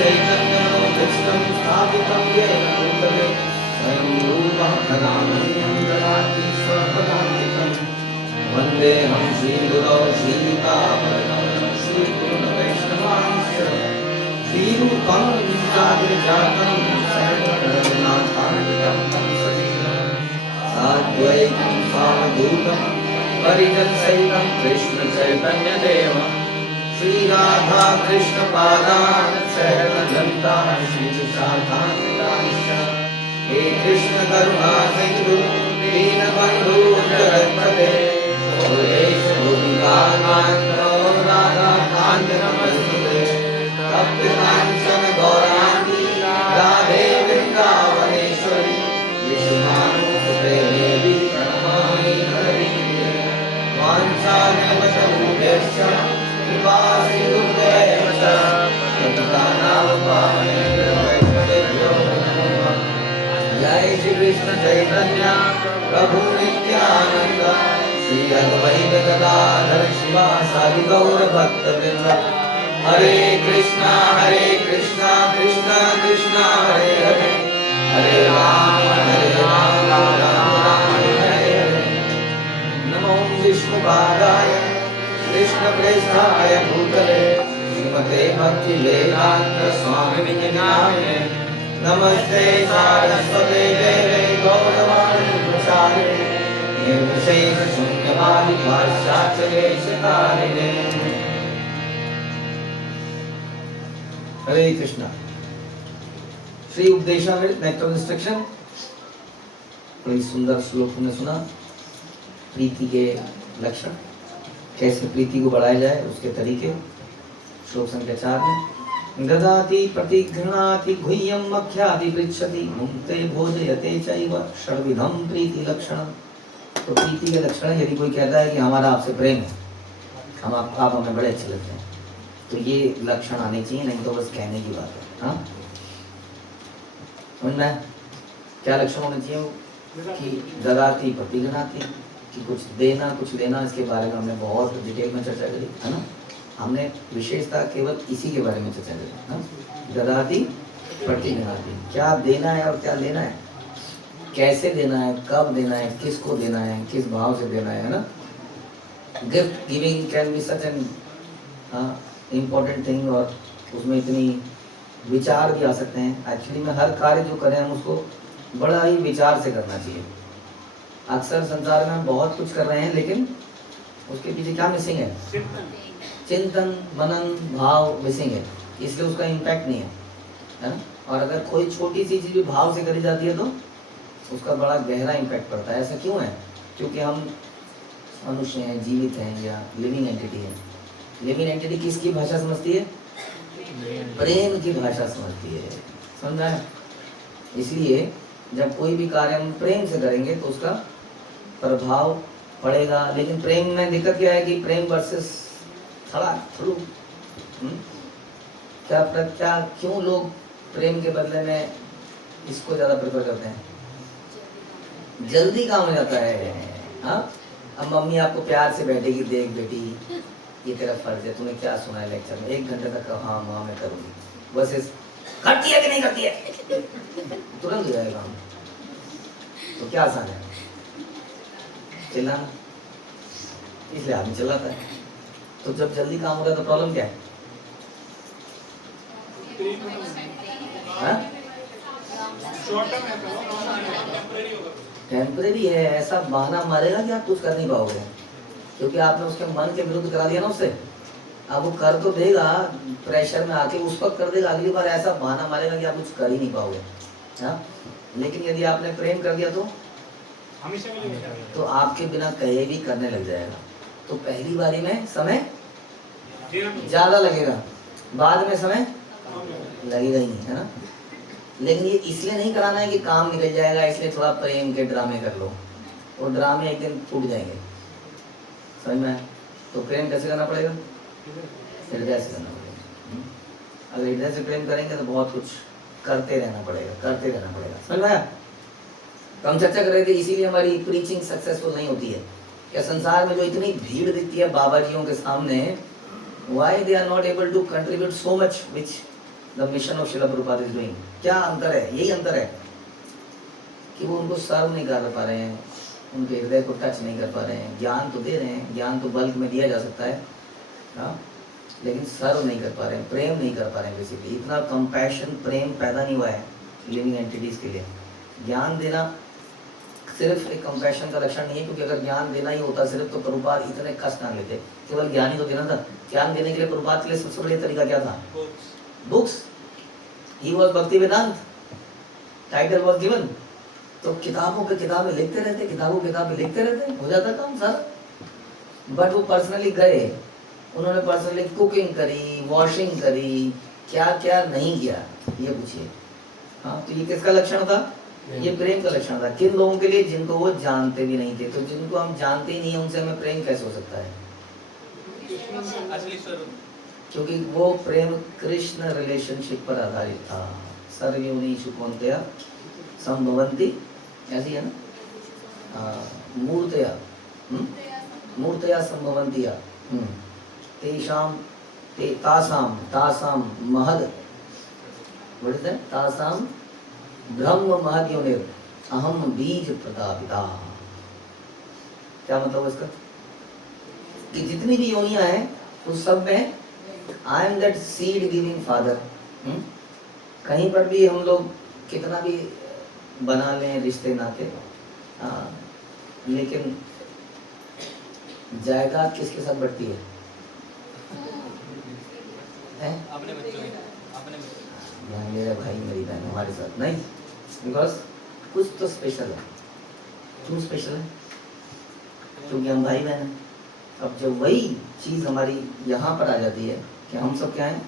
चैतन्यमनोभीष्टं स्थापितं येन भूतले स्वयं रूपः कदामह्यं ददाति स्वपदान्तिकं वन्देऽहं श्रीगुरौ श्रीयुतापदकमलं श्रीपूर्णवैष्णवांश्च श्रीरूपं साग्रजातं सर्वरघुनाथान्वितं तं सजीवं साद्वैतं सावधूतं परिजनसहितं कृष्णचैतन्यदेवं श्रीराधा कृष्णपादान् सहगणता श्रीविशाखान्वितांश्च हे कृष्ण करुणा सिन्धु दीनबन्धु जगत्पते भोलेश गोपिकाकान्तो राधाकान्त नमस्तुते तप्तकाञ्चन गौराङ्गी राधे वृन्दावनेश्वरी विश्वमानुसुते देवी प्रणमामि हरिप्रिये वाञ्छाकल्पतरुभ्यश्च कृपासिन्धुभ्येव च पतितानां पावनेभ्यो वैष्णवेभ्यो नमः। जय श्री कृष्ण चैतन्य प्रभु नित्यानंद श्री अद्वैत गदाधर शिवासादि गौर भक्तवृंद हरे कृष्णा कृष्ण कृष्णा हरे हरे हरे राम राम हरे हरे। नमो विष्णुपादाय कृष्णप्रेष्ठाय भूतले श्रीमते भक्ति वेदांत स्वामी नामिने नमस्ते सारस्वते देवे गौरवाणी प्रसारिणे निर्विशेष शून्यवादी भाष्याचलेशकारिणे। हरे कृष्णा। श्री उपदेशामृत नेक्स्ट इंस्ट्रक्शन बड़ी सुंदर श्लोक हमने सुना। प्रीति के लक्षण, कैसे प्रीति को बढ़ाया जाए उसके तरीके श्लोक संख्या 4 में। ददाति प्रतिघृणाति गुह्यं मख्याति पृच्छति मुक्ते भोजयते चैव षड्विधं प्रीति लक्षणम। तो प्रीति के लक्षण, यदि कोई कहता है कि हमारा आपसे प्रेम है, हम आप हमें बड़े अच्छे लगते हैं, तो ये लक्षण आने चाहिए, नहीं तो बस कहने की बात है। हाँ, समझ में क्या लक्षण होने चाहिए? कि ददाति प्रतिघृणाति, कि कुछ देना कुछ लेना, इसके बारे में हमने बहुत डिटेल में चर्चा करी है ना। हमने विशेषता केवल इसी के बारे में चर्चा करी ना। ददाति प्रतिघृणाति, क्या देना है और क्या लेना है, कैसे देना है, कब देना है, किसको देना है, किस भाव से देना है ना। Gift giving can be such an important thing, और उसमें इतनी विचार भी आ सकते हैं। एक्चुअली में हर कार्य जो करें हम उसको बड़ा ही विचार से करना चाहिए। अक्सर संसार में हम बहुत कुछ कर रहे हैं, लेकिन उसके पीछे क्या मिसिंग है? चिंतन, मनन, भाव मिसिंग है, इसलिए उसका इम्पैक्ट नहीं है ना। और अगर कोई छोटी सी चीज़ भी भाव से करी जाती है तो उसका बड़ा गहरा इम्पैक्ट पड़ता है। ऐसा क्यों है? क्योंकि हम मनुष्य हैं, जीवित हैं, या लिविंग एंटिटी है। लिविंग एंटिटी किसकी भाषा समझती है? प्रेम की भाषा समझती है, समझा है? इसलिए जब कोई भी कार्य हम प्रेम से करेंगे तो उसका प्रभाव पड़ेगा। लेकिन प्रेम में दिक्कत क्या है कि प्रेम वर्सेस थ्रू क्या क्यों लोग प्रेम के बदले में इसको ज़्यादा प्रेफर करते हैं? जल्दी काम हो जाता है। हाँ, अब मम्मी आपको प्यार से बैठेगी, देख बेटी ये तेरा फर्ज है, तूने क्या सुना है लेक्चर में, 1 घंटे तक हाँ माँ मैं करूँगी, बस करती है कि नहीं करती है, तुरंत हो जाएगा काम। तो क्या आसान है? चिल्लाना, इसलिए आदमी चिल्लाता है। तो जब जल्दी काम होगा तो प्रॉब्लम क्या है? टेम्परेरी है, ऐसा बहाना मारेगा कि आप कुछ कर नहीं पाओगे, क्योंकि आपने उसके मन के विरुद्ध करा दिया ना उससे। अब वो कर तो देगा, प्रेशर में आके उस वक्त कर देगा, अगली बार ऐसा बहाना मारेगा कि आप कुछ कर ही नहीं पाओगे। हाँ, लेकिन यदि आपने प्रेम कर दिया तो आपके बिना कहे भी करने लग जाएगा। तो पहली बारी में समय ज्यादा लगेगा, बाद में समय लगेगा ही नहीं, है ना। लेकिन ये इसलिए नहीं कराना है कि काम निकल जाएगा, इसलिए थोड़ा प्रेम के ड्रामे कर लो, और ड्रामे एक दिन टूट जाएंगे, समझ में? तो प्रेम कैसे करना पड़ेगा? हृदय से करना पड़ेगा। अगर हृदय से प्रेम करेंगे तो बहुत कुछ करते रहना पड़ेगा, समझ में आया? तो हम चर्चा कर रहे थे, इसीलिए हमारी प्रीचिंग सक्सेसफुल नहीं होती है। क्या संसार में जो इतनी भीड़ दिखती है बाबा जियों के सामने, why they are not able to contribute so much which the mission of Shila Prabhupada is doing. क्या अंतर है? यही अंतर है कि वो उनको सर्व नहीं कर पा रहे हैं, उनके हृदय को टच नहीं कर पा रहे हैं। ज्ञान तो दे रहे हैं, ज्ञान तो बल्क में दिया जा सकता है, हाँ, लेकिन सर्व नहीं कर पा रहे हैं, प्रेम नहीं कर पा रहे हैं। बेसिकली इतना कंपैशन, प्रेम पैदा नहीं हुआ है लिविंग एंटिटीज के लिए। ज्ञान देना सिर्फ एक कंपैशन का लक्षण नहीं है, क्योंकि अगर ज्ञान देना ही होता सिर्फ, तो प्रभुपाद इतने कष्ट ना लेते। केवल ज्ञान ही तो देना था। ज्ञान देने के लिए प्रभुपाद के लिए सबसे बढ़िया तरीका क्या था? बुक्स। ही वॉज भक्ति वेदांत, टाइटल वॉज गिवन। तो किताबों पे किताबें लिखते रहते, किताबों किताबें लिखते रहते, हो जाता काम सारा। बट वो पर्सनली गए, उन्होंने पर्सनली कुकिंग करी, वॉशिंग करी, क्या क्या नहीं किया, ये पूछिए। हाँ, तो ये किसका लक्षण था? ये प्रेम का लक्षण था। किन लोगों के लिए? जिनको वो जानते भी नहीं थे। तो जिनको हम जानते ही नहीं है, उनसे हमें प्रेम कैसे हो सकता है? क्योंकि वो प्रेम कृष्ण रिलेशनशिप पर आधारित था। सर्वयोनिषु कौन्तेय संभवन्ति, ऐसी है ना, मूर्तया मूर्तया संभवन्ति, तेषाम तासाम महद, व्हाट इज दैट? तासाम ब्रह्म महद योनिर अहम बीज प्रदापिता। क्या मतलब इसका? कि जितनी भी योनियां हैं उस सब में I am that seed giving father. कहीं पर भी हम लोग कितना भी बना लें रिश्ते नाते, लेकिन जायदाद किसके साथ बढ़ती है? अपने बच्चों की, अपने मेरा भाई मेरी बहन हमारे साथ नहीं, बिकॉज कुछ तो स्पेशल है। क्यों स्पेशल है? क्योंकि हम भाई बहन हैं। अब जब वही चीज़ हमारी यहाँ पर आ जाती है कि हम सब क्या हैं?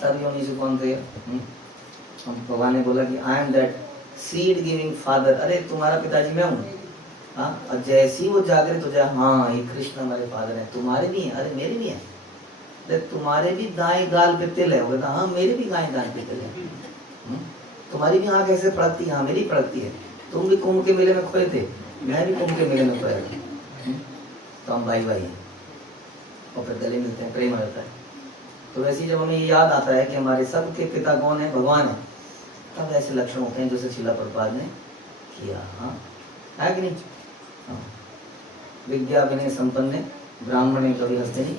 सर्वयोनिषु कौन्तेय। हम भगवान ने बोला कि I am that seed giving father. अरे तुम्हारा पिताजी मैं हूँ। हाँ, और जैसे ही वो जागृत हो जाए, हाँ ये कृष्ण हमारे फादर हैं, तुम्हारे भी हैं, अरे मेरे भी हैं। तुम्हारे भी दाएं गाल पे तिल है, बोलता हाँ मेरे भी दाएं गाल पे तिल है। तुम्हारी भी आँख ऐसे पड़कती है, हाँ मेरी पड़कती है। तुम भी कुंभ के मेले में खोए थे, मैं भी कुंभ के मेले में खोया था। तो हम भाई भाई हैं, और फिर गले मिलते हैं, प्रेम रहता है। तो वैसे ही जब हमें ये याद आता है कि हमारे सबके पिता कौन है? भगवान है, तब ऐसे लक्षण होते हैं जैसे शिला प्रभुपाद ने किया। हाँ, है कि नहीं? हाँ, विद्या विनय संपन्न ब्राह्मण कवि हस्तिनी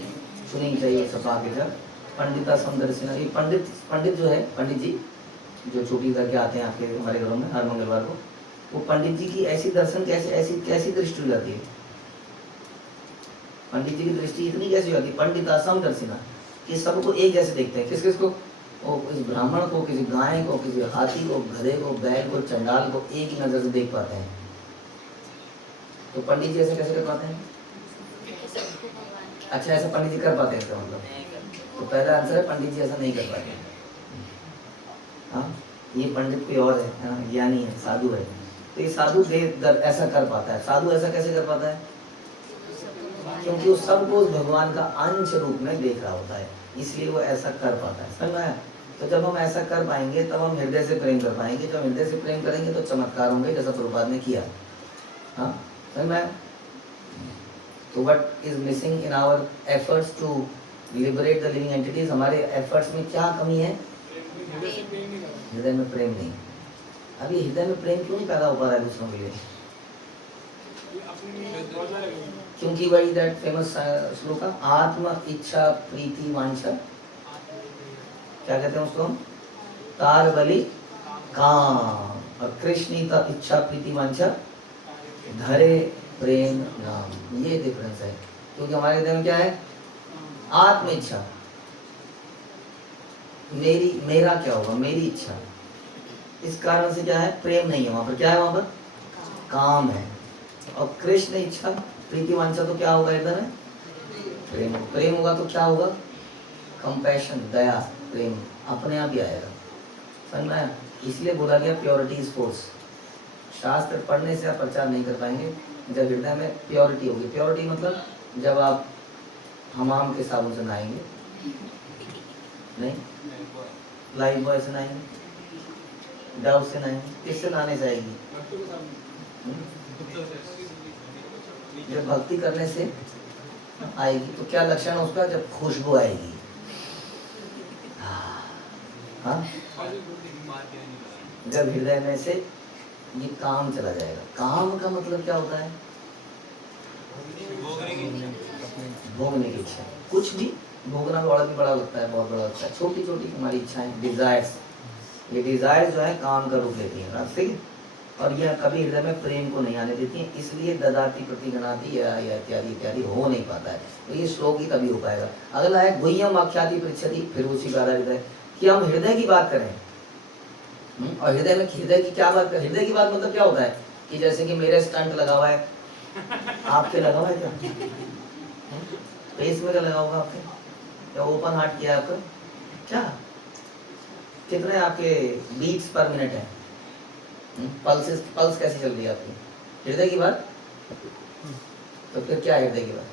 सुनी चाहिए सपा के घर पंडिता समदर्शिना। ये पंडित जो है, पंडित जी जो चोटी करके आते हैं आपके हमारे घरों में हर मंगलवार को, वो पंडित जी की ऐसी दर्शन कैसी दृष्टि हो जाती है? पंडित जी की दृष्टि इतनी कैसी होती है? पंडिता समदर्शिना, कि सबको एक जैसे देखते हैं। किस किस को? इस ब्राह्मण को, किसी गाय को, किसी हाथी को, गधे को, बैल को, चंडाल को एक ही नजर से देख पाते हैं। तो पंडित जी ऐसे कैसे कर पाते हैं? अच्छा, ऐसा पंडित जी कर पाते हैं इसका मतलब? तो पहला आंसर है पंडित जी ऐसा नहीं कर पाते। हाँ, ये पंडित कोई और है ना, ज्ञानी है, साधु है। तो ये साधु ऐसा कर पाता है। साधु ऐसा कैसे कर पाता है? क्योंकि वो सबको उस भगवान का अंश रूप में देख रहा होता है, इसलिए वो ऐसा कर पाता है। समझ में आया? तो जब हम ऐसा कर पाएंगे तब हम हृदय से प्रेम कर पाएंगे। जब हृदय से प्रेम करेंगे तो चमत्कार होंगे, जैसा प्रभुपाद ने किया। हाँ, समझ में आया? तो what is missing in our efforts to liberate the living entities? हमारे एफर्ट्स में क्या कमी है? हृदय में प्रेम नहीं। अभी हृदय में प्रेम क्यों नहीं पैदा हो पा रहा है दूसरों के लिए? क्योंकि वही दैट फेमस श्लोक है, आत्म इच्छा प्रीति वांछा, क्या कहते हैं उसको हम? तार बलि काम। और कृष्णिता इच्छा प्रीति वांछा धरे प्रेम नाम। ये डिफरेंस है। क्योंकि हमारे हृदय में क्या है? आत्म इच्छा, मेरा क्या होगा, मेरी इच्छा। इस कारण से क्या है? प्रेम नहीं है वहां पर। क्या है वहां पर? काम है। और कृष्ण इच्छा प्रीति वांछा, तो क्या होगा हृदय में? प्रेम। प्रेम होगा तो क्या होगा? कंपैशन, दया, प्रेम अपने आप ही आएगा। समझ में आया? इसलिए बोला गया प्योरिटी इज फोर्स। शास्त्र पढ़ने से आप प्रचार नहीं कर पाएंगे जब हृदय में प्योरिटी होगी। प्योरिटी मतलब जब आप हमाम के साबुन से नहाएंगे, नहीं लाइफ बॉय से नहाएंगे, डव से नहाएंगे, किससे नहाने से आएगी? जब भक्ति करने से आएगी। तो क्या लक्षण है उसका? जब खुशबू आएगी, हाँ, जब हृदय में से ये काम चला जाएगा। काम का मतलब क्या होता है? भोगने की इच्छा। कुछ भी भोगना बड़ा भी बड़ा लगता है, बहुत बड़ा लगता है। छोटी छोटी हमारी इच्छाएं, डिजायर्स, ये डिजायर जो है काम का रूप लेती है ना, ठीक है। और यह कभी हृदय में प्रेम को नहीं आने देती है, इसलिए ददाती प्रतिगणाती या इत्यादि इत्यादि हो नहीं पाता है। तो ये श्लोक ही तभी हो पाएगा। अगला है गुह्यम आख्याति पृच्छति, फिर उसी का हृदय कि हम हृदय की बात करें। और हृदय में हृदय की क्या बात करें? हृदय की बात मतलब क्या होता है कि जैसे कि मेरे स्टंट लगा हुआ है, आपके लगा हुआ है क्या? पेस में लगा होगा आपके, या ओपन हार्ट किया आपका? क्या कितने आपके बीट्स पर मिनट है? पल्स कैसी चल रही है आपकी? हृदय की बात। तो फिर क्या है हृदय की बात?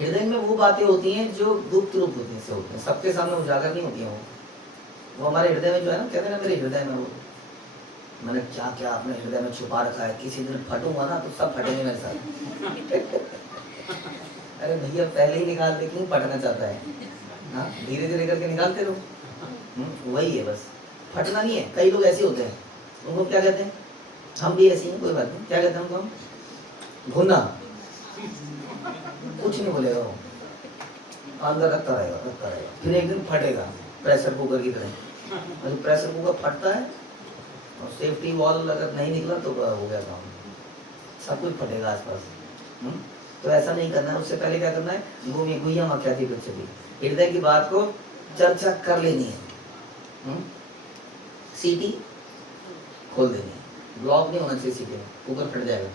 हृदय में वो बातें होती हैं जो गुप्त रूप होती से होती हैं, सबके सामने उजागर नहीं होती हैं। वो हमारे हृदय में जो है ना, कहते हैं ना मेरे हृदय में वो, मैंने क्या क्या अपने हृदय में छुपा रखा है, किसी दिन फटूंगा ना तो सब फटेंगे मेरे साथ। अरे भैया पहले ही निकाल दे, क्यों फटना चाहता है? हाँ, धीरे धीरे करके निकालते रहो। वही है बस, फटना नहीं है। कई लोग ऐसे होते हैं, उनको क्या कहते हैं? हम भी ऐसे हैं, कोई बात नहीं। क्या कहते हैं उनको? भुना। कुछ नहीं बोलेगा वो, अंदर रखता रहेगा, फिर एक दिन फटेगा प्रेशर कुकर की तरह। और प्रेशर कुकर फटता है और सेफ्टी वॉल अगर नहीं निकला तो हो गया काम, सब कुछ फटेगा आसपास। तो ऐसा नहीं करना है। उससे पहले क्या करना है? गुह्यम आख्याति पृच्छति, हृदय की बात को चर्चा कर लेनी है। सीटी खोल देनी है, ब्लॉक नहीं होना चाहिए सीटी में, कुकर फट जाएगा।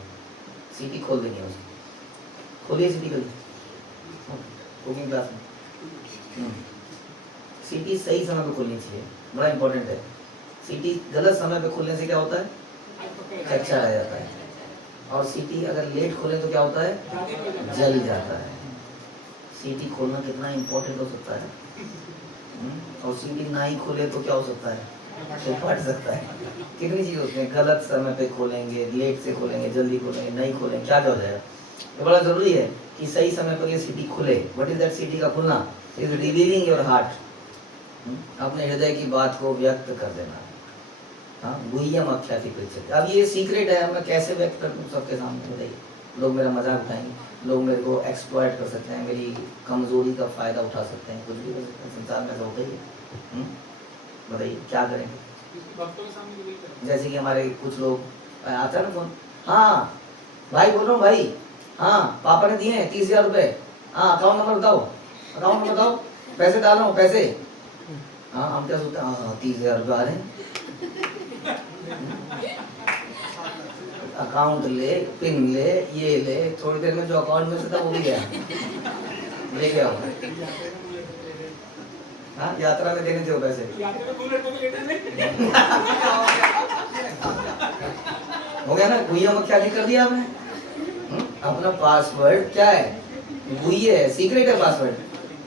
सीटी खोल देनी है उसकी। खोलिए सीटी कभी कुकिंग क्लास में। सीटी सही समय पे खोलनी चाहिए, बड़ा इंपॉर्टेंट है। सीटी गलत समय पे खोलने से क्या होता है? कच्चा रह जाता है। और सीटी अगर लेट खोले तो क्या होता है? जल जाता है। सीटी खोलना कितना इंपॉर्टेंट हो सकता है। और सीटी ना ही खोले तो क्या हो सकता है? तो फट सकता है। कितनी चीज होती है, गलत समय पे खोलेंगे, लेट से खोलेंगे, जल्दी खोलेंगे, नहीं खोलेंगे, क्या हो जाएगा? तो बड़ा जरूरी है कि सही समय पर ये सीटी खुले। What is that? सीटी का खुलना इज रिवीलिंग योर हार्ट, अपने हृदय की बात को व्यक्त कर देना। हाँ, गुह्यम आख्याति पृच्छति। अब ये सीक्रेट है, मैं कैसे व्यक्त कर दूँ सबके सामने? बताइए। लोग मेरा मजाक उठाएंगे, लोग मेरे को एक्सप्लॉइट कर सकते हैं, मेरी कमजोरी का फायदा उठा सकते हैं, कुछ भी कर सकते हैं। संसार में ऐसा होता ही है। बताइए क्या करेंगे? जैसे कि हमारे कुछ लोग आता है ना फोन, हाँ भाई बोल रहा हूँ भाई, हाँ पापा ने दिए हैं 30,000 रुपये, हाँ अकाउंट नंबर बताओ, अकाउंट नंबर बताओ, पैसे डाल रहा हूँ पैसे। हाँ हम क्या सोचते हैं? हाँ 30,000 रुपये आ रहे हैं। अकाउंट ले, पिन ले, ये ले, थोड़ी देर में जो अकाउंट में से था वो भी गया, ले गया हो। हाँ, यात्रा में देने थे वो पैसे। हो गया ना? गुह्यम आख्याति कर दिया आपने। अपना पासवर्ड क्या है? गुह्य है, सीक्रेट है पासवर्ड।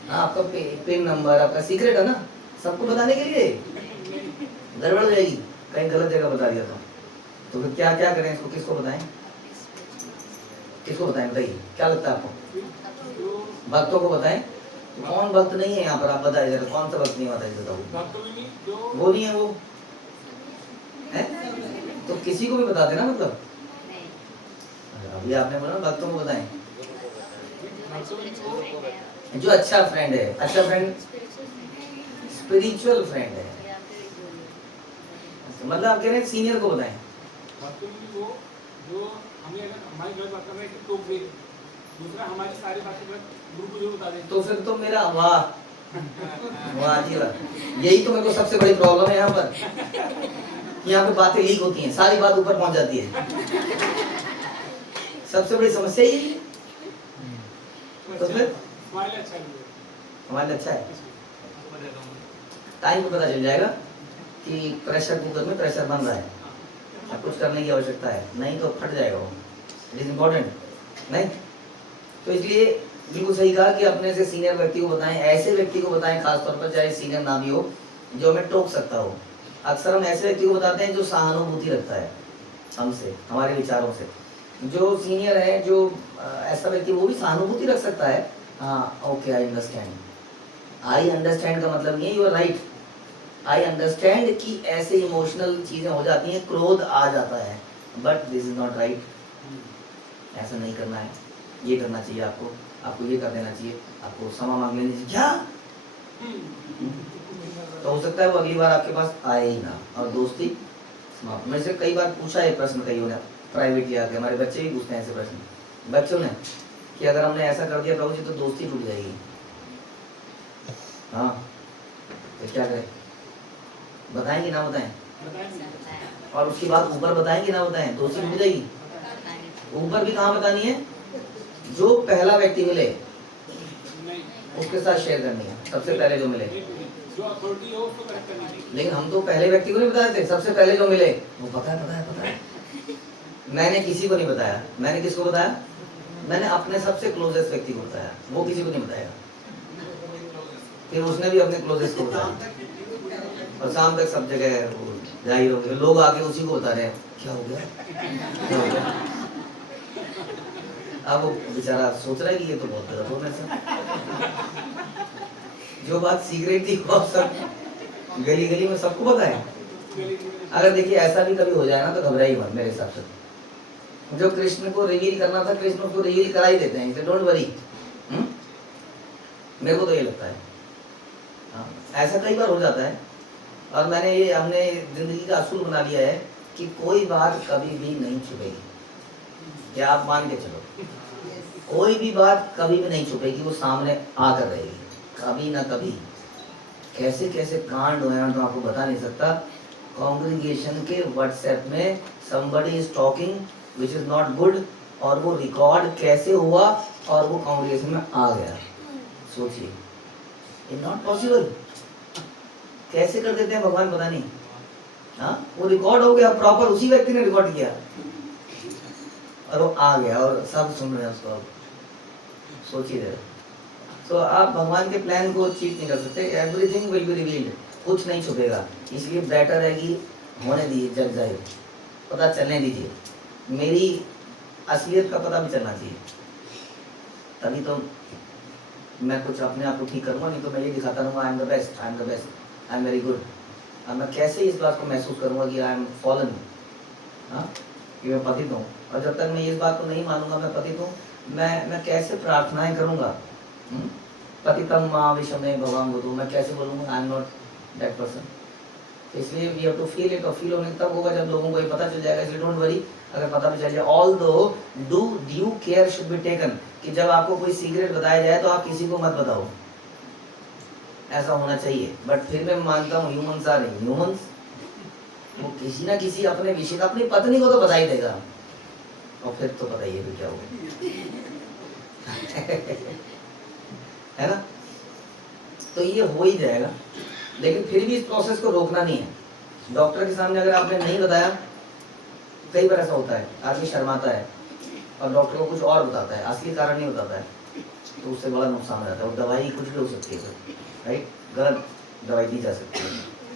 हाँ, आपका पिन नंबर आपका सीक्रेट है ना, सबको बताने के लिए। गड़बड़ हो जाएगी, कहीं गलत जगह बता दिया तो फिर क्या क्या करें इसको? किसको बताएं? किसको बताएं? बताइए क्या लगता है आपको? भक्तों को बताएं? कौन भक्त नहीं है यहाँ पर? आप बताइए जरा, कौन सा भक्त नहीं होता है? बताओ। वो नहीं है वो है तो किसी को भी बता देना मतलब। अभी आपने बोला भक्तों को बताएं, जो अच्छा फ्रेंड है। अच्छा फ्रेंड स्पिरिचुअल फ्रेंड है, मतलब आप कह रहे हैं सीनियर को बताएं। जो हमें अगर हमारी गलत बात कर रहे हैं तो दूसरा हमारी सारी बातें ग्रुप को जो बता दे, तो फिर तो मेरा वाह वाह जी वाह। यही तो मेरे को सबसे बड़ी प्रॉब्लम है यहाँ पर, यहाँ पे बातें लीक होती हैं, सारी बात ऊपर पहुंच जाती है। सबसे बड़ी समस्या यही है। तो फिर हमारे लिए अच्छा है, टाइम पे पता चल जाएगा कि प्रेशर कुकर में प्रेशर बन रहा है, अब कुछ करने की आवश्यकता है, नहीं तो फट जाएगा वो। इट इज इम्पोर्टेंट नहीं? तो इसलिए बिल्कुल सही कहा कि अपने से सीनियर व्यक्ति को बताएं, ऐसे व्यक्ति को बताएं खासतौर पर, चाहे सीनियर ना भी हो, जो हमें टोक सकता हो। अक्सर हम ऐसे व्यक्ति को बताते हैं जो सहानुभूति रखता है हमसे, हमारे विचारों से। जो सीनियर है, जो ऐसा व्यक्ति, वो भी सहानुभूति रख सकता है, हाँ okay I understand, I understand का मतलब नहीं है you are right, I understand कि ऐसे इमोशनल चीजें हो जाती हैं, क्रोध आ जाता है, but this is not right, ऐसा नहीं करना है, ये करना चाहिए आपको, आपको ये कर देना चाहिए, आपको क्षमा मांग लेनी चाहिए। क्या तो हो सकता है वो अगली बार आपके पास आए ही ना, और दोस्ती समाप्त। मैं से कई बार पूछा है प्रश्न, कईयों ने प्राइवेटली आके, हमारे बच्चे भी पूछते हैं ऐसे प्रश्न बच्चों ने कि अगर हमने ऐसा कर दिया प्रभु जी तो दोस्ती टूट जाएगी। हाँ तो क्या करें, बताएंगे ना बताएं, और उसकी बात ऊपर बताएंगे ना बताएं, दोस्ती टूट जाएगी। ऊपर भी कहाँ बतानी है, जो पहला व्यक्ति मिले उसके साथ शेयर करनी है, सबसे पहले जो मिले। लेकिन हम तो पहले व्यक्ति को नहीं बताए थे, सबसे पहले जो मिले वो पता है। मैंने किसी को नहीं बताया, मैंने किसको बताया, मैंने अपने सबसे क्लोजेस्ट व्यक्ति को बताया, वो किसी को नहीं बताया, फिर उसने भी अपने क्लोजेस्ट को बताया, और शाम तक सब जगह वो जाहिर हो गया, लोग आके उसी को बता रहे हैं क्या हो गया। अब वो बेचारा सोच रहा है कि ये तो बहुत गलत हो गया, जो बात सीक्रेट थी वो सब गली गली में सबको पता है। अगर देखिए ऐसा भी कभी हो जाए ना तो घबराइए मत, मेरे हिसाब से जो कृष्ण को रिवील करना था कृष्ण उसको रिवील करा ही देते हैं, इसे डोंट वरी। मेरे को तो ये लगता है, हाँ, ऐसा कई बार हो जाता है, और मैंने ये हमने जिंदगी का असूल बना लिया है कि कोई बात कभी भी नहीं छुपेगी, क्या आप मान के चलो, कोई भी बात कभी भी नहीं छुपेगी, वो सामने आकर रहेगी कभी ना कभी। कैसे कैसे कांड हुए हैं तो आपको बता नहीं सकता। कॉन्ग्रीगेशन के व्हाट्सएप में somebody is talking which is not good, और वो रिकॉर्ड कैसे हुआ और वो कॉन्ग्रीगेशन में आ गया, सोचिए, इट नॉट पॉसिबल। कैसे कर देते हैं भगवान पता नहीं। हाँ, वो रिकॉर्ड हो गया प्रॉपर, उसी व्यक्ति ने रिकॉर्ड किया और वो आ गया और सब सुन रहे हैं उसको। अब सोचिए जरा। तो आप भगवान के प्लान को चीट नहीं कर सकते, एवरीथिंग विल बी रिवील्ड, कुछ नहीं छुपेगा। इसलिए बेटर है कि होने दीजिए, जग जाहिर, पता चलने दीजिए, मेरी असलियत का पता भी चलना चाहिए, तभी तो मैं कुछ अपने आप को ठीक करूँगा, नहीं तो मैं ये दिखाता रहूँगा I am the best, I am the best, I am very good. अब मैं कैसे इस बात को महसूस करूँगा कि आई एम फॉलन, हाँ, कि मैं पतित हूँ, और जब तक मैं इस बात को नहीं मानूंगा मैं पतित हूँ, मैं कैसे प्रार्थनाएं करूँगा, पतितम माँ विषमे भगवान बुद्धू, मैं कैसे बोलूँगा I am not that person. इसलिए we have to feel it, और फील होने तब होगा जब लोगों को ये पता चल जाएगा। इसलिए डोंट वरी अगर पता भी चल जाए, ऑल दो due care should be taken, कि जब आपको कोई सीक्रेट बताया जाए तो आप किसी को मत बताओ, ऐसा होना चाहिए। बट फिर मैं मानता हूँ ह्यूमंस आर ह्यूमंस, वो किसी ना किसी अपने विषय, अपनी पत्नी को तो बता ही देगा, और फिर तो बताइए फिर क्या होगा। है ना, तो ये हो ही जाएगा। लेकिन फिर भी इस प्रोसेस को रोकना नहीं है। डॉक्टर के सामने अगर आपने नहीं बताया, कई बार ऐसा होता है आदमी शर्माता है और डॉक्टर को कुछ और बताता है, असली कारण नहीं बताता है, तो उससे बड़ा नुकसान हो जाता है। और दवाई कुछ भी हो सकती है, राइट, गलत दवाई दी जा सकती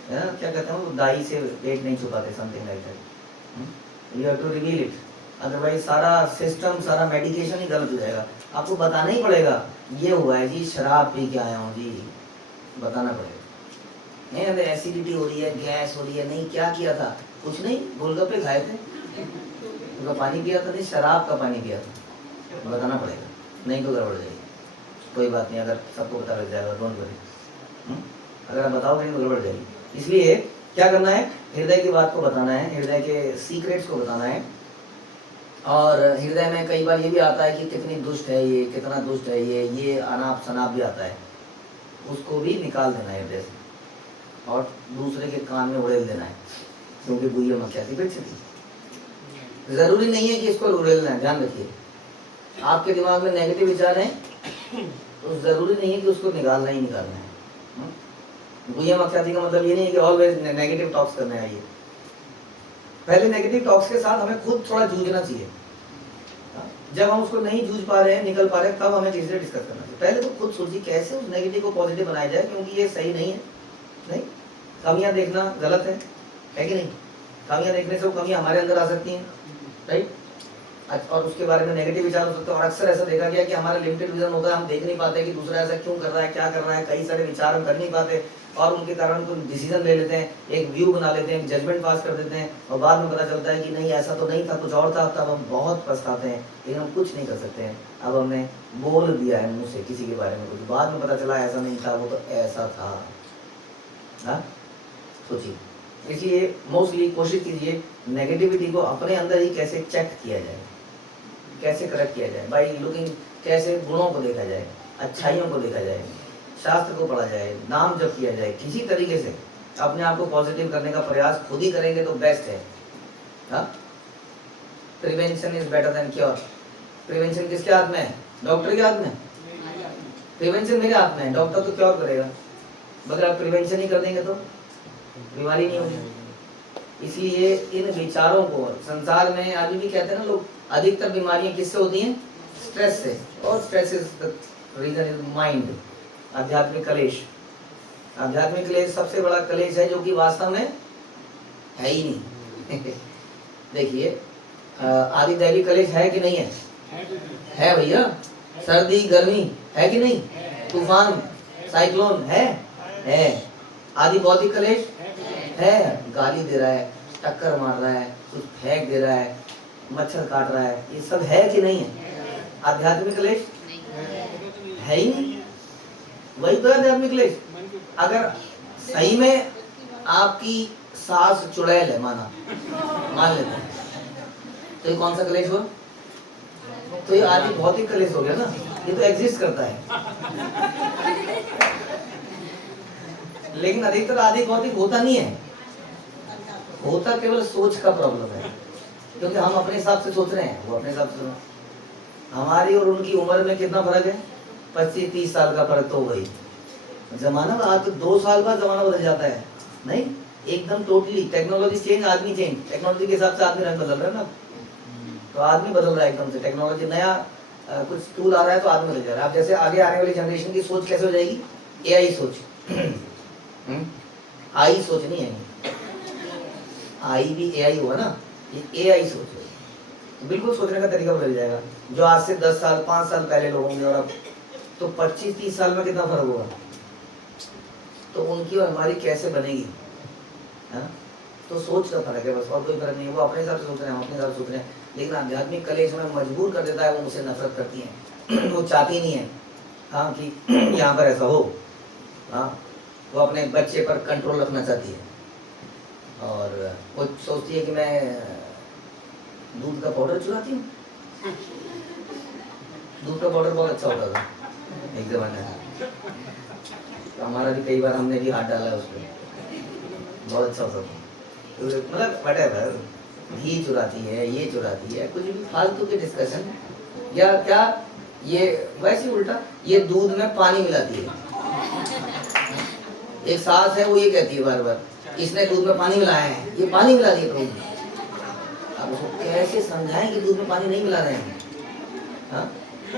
है ना, क्या कहते हैं, दाई से पेट नहीं छुपाते, something like that. You have to reveal it, otherwise सारा सिस्टम, सारा मेडिकेशन ही गलत हो जाएगा। आपको बताना ही पड़ेगा, ये हुआ है जी, शराब पी के आया हूँ जी, बताना पड़ेगा। नहीं अगर एसिडिटी हो रही है, गैस हो रही है, नहीं क्या किया था, कुछ नहीं, गोलगप्पे खाए थे, उनका पानी पिया था, नहीं शराब का पानी पिया था, बताना पड़ेगा, नहीं तो गड़बड़ जाएगी। कोई बात नहीं, अगर सबको पता लग जाएगा, डोंट वरी, अगर आप बताओगे नहीं तो गड़बड़ जाएगी। इसलिए क्या करना है, हृदय की बात को बताना है, हृदय के सीक्रेट्स को बताना है। और हृदय में कई बार ये भी आता है कि कितनी दुष्ट है ये, कितना दुष्ट है ये अनाप शनाप भी आता है, उसको भी निकाल देना है हृदय से, और दूसरे के कान में उड़ेल देना है, क्योंकि गुह्य मख्याति पृच्छति। जरूरी नहीं है कि इसको उड़ेलना है, ध्यान रखिए। आपके दिमाग में नेगेटिव विचार हैं तो जरूरी नहीं है कि उसको निकालना ही निकालना है। गुह्य मख्याति का मतलब ये नहीं है कि ऑलवेज नेगेटिव टॉक्स करने आइए। पहले नेगेटिव टॉक्स के साथ हमें खुद थोड़ा जूझना चाहिए। जब हम उसको नहीं जूझ पा रहे हैं, निकल पा रहे हैं, तब हमें चीजें डिस्कस करना चाहिए। पहले तो खुद सोचिए कैसे उस नेगेटिव को पॉजिटिव बनाया जाए, क्योंकि ये सही नहीं है। नहीं, कमियां देखना गलत है कि नहीं? कमियां देखने से वो कमियां हमारे अंदर आ सकती हैं, राइट। और उसके बारे में नेगेटिव विचार हो सकते हैं। और अक्सर ऐसा देखा गया कि हमारा लिमिटेड विजन होता है, हम देख नहीं पाते कि दूसरा ऐसा क्यों कर रहा है, क्या कर रहा है, कई सारे विचार हम कर नहीं पाते और उनके कारण कोई डिसीजन ले लेते हैं, एक व्यू बना लेते हैं, जजमेंट पास कर देते हैं और बाद में पता चलता है कि नहीं ऐसा तो नहीं था, कुछ और था, तब हम बहुत पछताते हैं। लेकिन हम कुछ नहीं कर सकते हैं, अब हमने बोल दिया है मुँह से किसी के बारे में कुछ, बाद में पता चला ऐसा नहीं था, वो तो ऐसा था। हाँ सोचिए, इसलिए मोस्टली कोशिश कीजिए नेगेटिविटी को अपने अंदर ही कैसे चेक किया जाए, कैसे करेक्ट किया जाए, बाई लुकिंग, कैसे गुणों को देखा जाए, अच्छाइयों को देखा जाए, शास्त्र को पढ़ा जाए, नाम जप किया जाए, किसी तरीके से अपने आप को पॉजिटिव करने का प्रयास खुद ही करेंगे तो बेस्ट है। हाँ, prevention is better than cure. Prevention किसके हाथ में है? डॉक्टर के हाथ में। प्रिवेंशन मेरे हाथ में है, डॉक्टर तो क्योर करेगा। मगर आप प्रिवेंशन ही कर देंगे तो बीमारी नहीं होगी। इसलिए इन विचारों को, संसार में आज भी कहते हैं ना लोग, अधिकतर बीमारियां किससे होती हैं? स्ट्रेस से। और stress is the reason is mind. आध्यात्मिक कलेश, आध्यात्मिक कलेश सबसे बड़ा कलेश है जो कि वास्तव में है ही नहीं। देखिए आदि दैवी कलेश है कि नहीं है? है भैया। सर्दी गर्मी है कि नहीं? तूफान साइक्लोन है। आदि भौतिक कलेश है। गाली दे रहा है, टक्कर मार रहा है, कुछ फेंक दे रहा है, मच्छर काट रहा है, ये सब है कि नहीं है? आध्यात्मिक क्लेश है ही नहीं। वही तो है आध्यात्मिक क्लेश। अगर सही में आपकी सांस चुड़ैल है, मान लेते हैं, तो ये कौन सा क्लेश हुआ? तो ये आदि भौतिक क्लेश हो गया ना, ये तो एग्जिस्ट करता है। लेकिन अधिकतर आदि भौतिक होता नहीं है, होता केवल सोच का प्रॉब्लम है, क्योंकि हम अपने हिसाब से सोच रहे हैं, वो अपने हिसाब से। हमारी और उनकी उम्र में कितना फर्क है? 25-30 साल का फर्क तो हो गई। जमाना आज तो 2 साल बाद जमाना बदल जाता है, नहीं एकदम टोटली। टेक्नोलॉजी चेंज, आदमी चेंज। टेक्नोलॉजी के हिसाब से आदमी रंग बदल रहा है ना, तो आदमी बदल रहा है एकदम से। टेक्नोलॉजी नया कुछ टूल आ रहा है तो आदमी बदल जा रहा है। अब जैसे आगे आने वाली जनरेशन की सोच कैसे हो जाएगी? AI सोच। आई सोच नहीं है, आई भी AI हुआ ना, ये AI सोच है। तो बिल्कुल सोचने का तरीका बदल जाएगा। जो आज से 10 साल 5 साल पहले लोग होंगे और अब तो 25-30 साल में कितना फर्क होगा। तो उनकी और हमारी कैसे बनेगी? हाँ, तो सोच का फर्क है बस, और कोई फर्क नहीं है। वो अपने हिसाब से सोच रहे हैं, हम अपने हिसाब से सोच रहे हैं। लेकिन आध्यात्मिक कलेश हमें मजबूर कर देता है, वो मुझसे नफरत करती हैं। वो चाहती नहीं है हाँ कि यहाँ पर ऐसा हो। हाँ, वो अपने बच्चे पर कंट्रोल रखना चाहती है और वो सोचती है कि मैं दूध का पाउडर चुराती हूँ। दूध का पाउडर बहुत अच्छा होता था एक जमाने में, तो हमारा भी कई बार हमने भी हाथ डाला है उसमें, बहुत अच्छा होता था। तो मतलब वटेवर, घी चुराती है, ये चुराती है, कुछ भी फालतू के डिस्कशन। या क्या ये वैसे उल्टा, ये दूध में पानी मिलाती है। एक सास है, वो ये कहती है बार बार, इसने दूध में पानी मिलाया है, ये पानी मिला दिया प्रभु। अब उसको कैसे समझाएं कि दूध में पानी नहीं मिला रहे हैं? हाँ?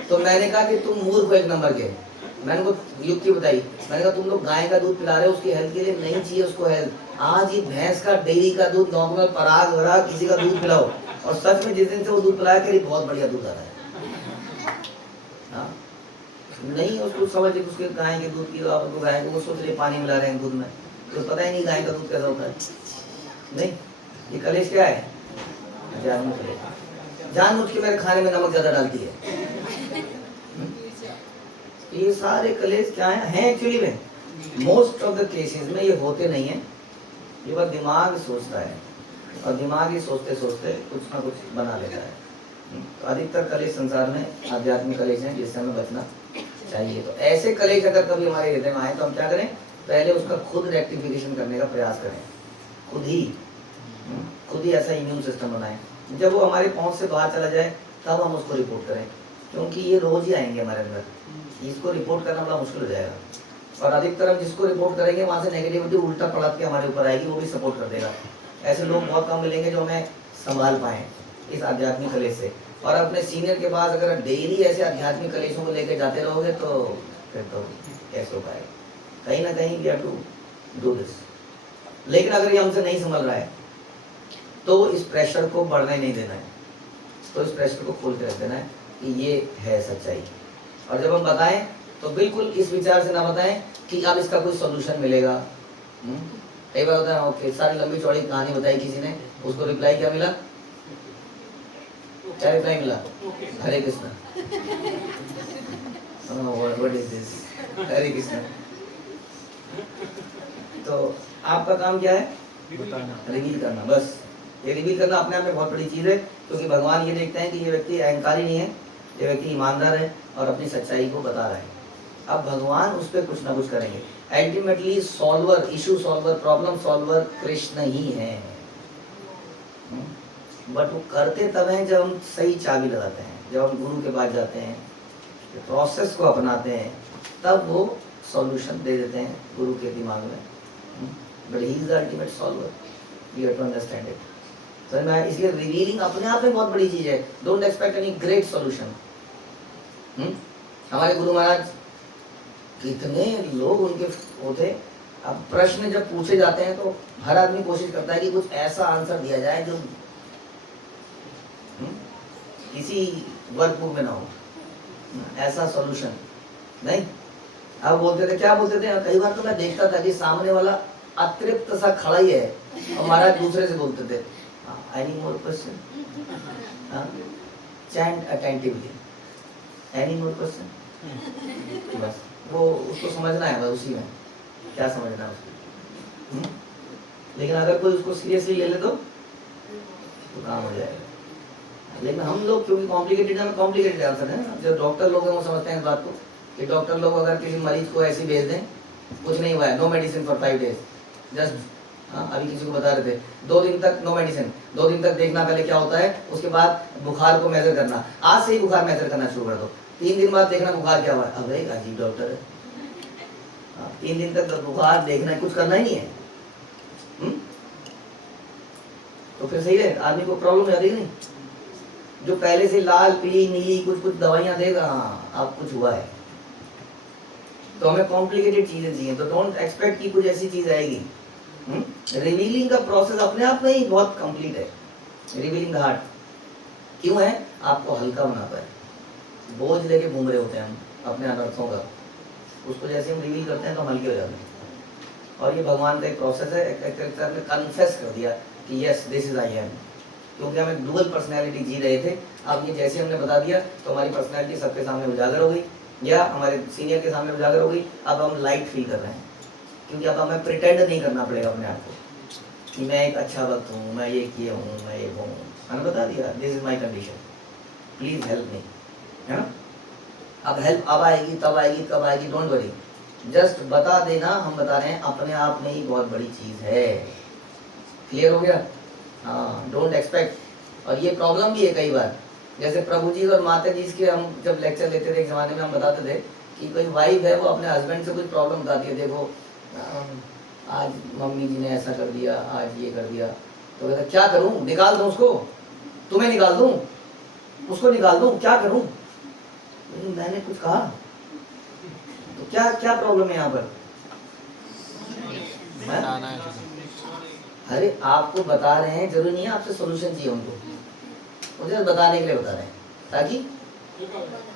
तो मैंने कहा कि तुम मूर्ख हो एक नंबर के। मैंने उनको युक्ति बताई, मैंने कहा तुम लोग गाय का दूध पिला रहे हो, उसकी हेल्थ के लिए नहीं चाहिए उसको हेल्थ। आज ही भैंस का, डेयरी का दूध, गाँव में पराग भरा किसी का दूध पिलाओ, और सच में जिस दिन से वो दूध पिलाया कि बहुत बढ़िया दूध आ रहा है। हाँ? नहीं उसको समझ, उसके गाय के दूध की, आप गाय को वो सोच रहे पानी मिला रहे हैं दूध में, तो पता ही नहीं गाय का दूध कैसा होता है। नहीं, ये कलेश क्या है? जानबूझ के मेरे खाने में नमक ज्यादा डालती है। ये सारे कलेश क्या है एक्चुअली में? मोस्ट ऑफ द केसेस में ये होते नहीं है, ये बस दिमाग सोचता है और दिमाग ही सोचते सोचते कुछ ना कुछ बना लेता है। तो अधिकतर कलेश संसार में आध्यात्मिक कलेश हैं जिससे हमें बचना चाहिए। तो ऐसे कलेश अगर कभी हमारे हृदय में आए तो हम क्या करें? पहले उसका खुद रेक्टिफिकेशन करने का प्रयास करें, खुद ही ऐसा इम्यून सिस्टम बनाएं। जब वो हमारे पहुंच से बाहर चला जाए तब हम उसको रिपोर्ट करें, क्योंकि ये रोज ही आएंगे हमारे अंदर। इसको रिपोर्ट करना बड़ा मुश्किल हो जाएगा। और अधिकतर हम जिसको रिपोर्ट करेंगे वहाँ से नेगेटिविटी उल्टा पलट के हमारे ऊपर आएगी, वो भी सपोर्ट कर देगा। ऐसे लोग बहुत कम मिलेंगे जो हमें संभाल पाएँ इस आध्यात्मिक कलेश से। और अपने सीनियर के पास अगर डेली ऐसे आध्यात्मिक कलेशों को लेकर जाते रहोगे तो फिर तो कैसे हो पाएगा? कहीं ना कहीं we have to do this. लेकिन अगर ये हमसे नहीं संभल रहा है तो इस प्रेशर को बढ़ने नहीं देना है। तो इस प्रेशर को खोलते रख देना है कि ये है सच्चाई। और जब हम बताएं तो बिल्कुल इस विचार से ना बताएं कि अब इसका कोई सोल्यूशन मिलेगा। कई बार होता है ओके, सारी लंबी चौड़ी कहानी बताई किसी ने, उसको रिप्लाई क्या मिला? क्या रिप्लाई मिला? Hare Krishna. What is this? Hare Krishna. तो आपका काम क्या है? रिवील करना। बस ये रिवील करना अपने आप में बहुत बड़ी चीज है, क्योंकि भगवान ये देखते हैं कि ये व्यक्ति अहंकारी नहीं है, ये व्यक्ति ईमानदार है और अपनी सच्चाई को बता रहा है। अब भगवान उस पर कुछ ना कुछ करेंगे। Ultimately solver, issue solver, problem solver Krishna ही है। बट वो करते तब हैं जब हम सही चाबी लगाते हैं, जब हम गुरु के पास जाते हैं, प्रोसेस को अपनाते हैं, तब वो सॉल्यूशन दे देते हैं गुरु के दिमाग में। But he is the ultimate solver, you have to understand it. तो मैं इसलिए रिवीलिंग अपने आप में बहुत बड़ी चीज है। Don't expect any great solution. हमारे गुरु महाराज, कितने लोग उनके होते, अब प्रश्न जब पूछे जाते हैं तो हर आदमी कोशिश करता है कि कुछ ऐसा आंसर दिया जाए जो किसी वर्क बुक में ना हो, ऐसा सॉल्यूशन नहीं। अब बोलते थे, क्या बोलते थे, कई बार तो मैं देखता था कि सामने वाला अतृप्त सा खड़ा ही है और महाराज दूसरे से बोलते थे, any more question, chant attentively, any more question. बस वो उसको समझना है, बस उसी में क्या समझना है उसको। लेकिन अगर कोई उसको सीरियसली ले ले तो काम हो जाएगा। लेकिन हम लोग क्योंकि कॉम्प्लिकेटेड है, कॉम्प्लिकेटेड आंसर है ना। जो डॉक्टर लोग हैं वो समझते हैं इस बात को कि डॉक्टर लोग अगर किसी मरीज को ऐसे भेज दें, कुछ नहीं हुआ है, no medicine for 5 days, just अभी किसी को बता रहे थे 2 दिन तक नो मेडिसिन, 2 दिन तक देखना पहले क्या होता है, उसके बाद बुखार को मेजर करना, आज से ही बुखार मेजर करना शुरू कर दो, 3 दिन बाद देखना बुखार क्या हुआ है। अब एक अजीब डॉक्टर है, 3 दिन तक बुखार देखना है, कुछ करना ही नहीं है। तो फिर सही है, आदमी को प्रॉब्लम आती नहीं। जो पहले से लाल पीली नीली कुछ कुछ दवाइयां देगा, हाँ अब कुछ हुआ है। तो हमें कॉम्प्लिकेटेड चीजें चाहिए, तो डोंट एक्सपेक्ट कि कुछ ऐसी चीज आएगी। रिवीलिंग का प्रोसेस अपने आप में ही बहुत कंप्लीट है। रिवीलिंग द हार्ट क्यों है? आपको हल्का बनाता है। बोझ लेके घूम रहे होते हैं हम अपने अनर्थों का, उसको जैसे हम रिवील करते हैं तो हम हल्के हो जाते हैं। और ये भगवान का एक प्रोसेस है। एक ने कन्फेस कर दिया कि yes this is I am, क्योंकि हम एक डुअल पर्सनैलिटी जी रहे थे। अब ये जैसे हमने बता दिया तो हमारी पर्सनैलिटी सबके सामने उजागर हो गई, या हमारे सीनियर के सामने उजागर हो गई। अब हम लाइट फील कर रहे हैं, क्योंकि अब हमें प्रिटेंड नहीं करना पड़ेगा अपने आप को कि मैं एक अच्छा वक्त हूँ, मैं ये किए हूँ, मैं ये हूँ। मैंने बता दिया this is my condition, please help me, है ना। अब हेल्प अब आएगी, तब आएगी, कब आएगी, डोंट वरी, जस्ट बता देना। हम बता रहे हैं अपने आप में ही बहुत बड़ी चीज है। क्लियर हो गया? हाँ, डोंट एक्सपेक्ट। और ये प्रॉब्लम भी है कई बार, जैसे प्रभु जी और माता जी के हम जब लेक्चर लेते थे एक जमाने में, हम बताते थे कि कोई वाइफ है वो अपने हस्बैंड से कुछ प्रॉब्लम बताती है, देखो आज मम्मी जी ने ऐसा कर दिया, आज ये कर दिया, तो कहता क्या करूं, निकाल दूं उसको, तुम्हें निकाल दूं, उसको निकाल दूं, क्या करूं? मैंने कुछ कहा तो क्या क्या प्रॉब्लम है यहाँ पर? अरे आपको बता रहे हैं, जरूरी नहीं है आपसे सोल्यूशन चाहिए उनको, मुझे बताने के लिए बता रहे हैं ताकि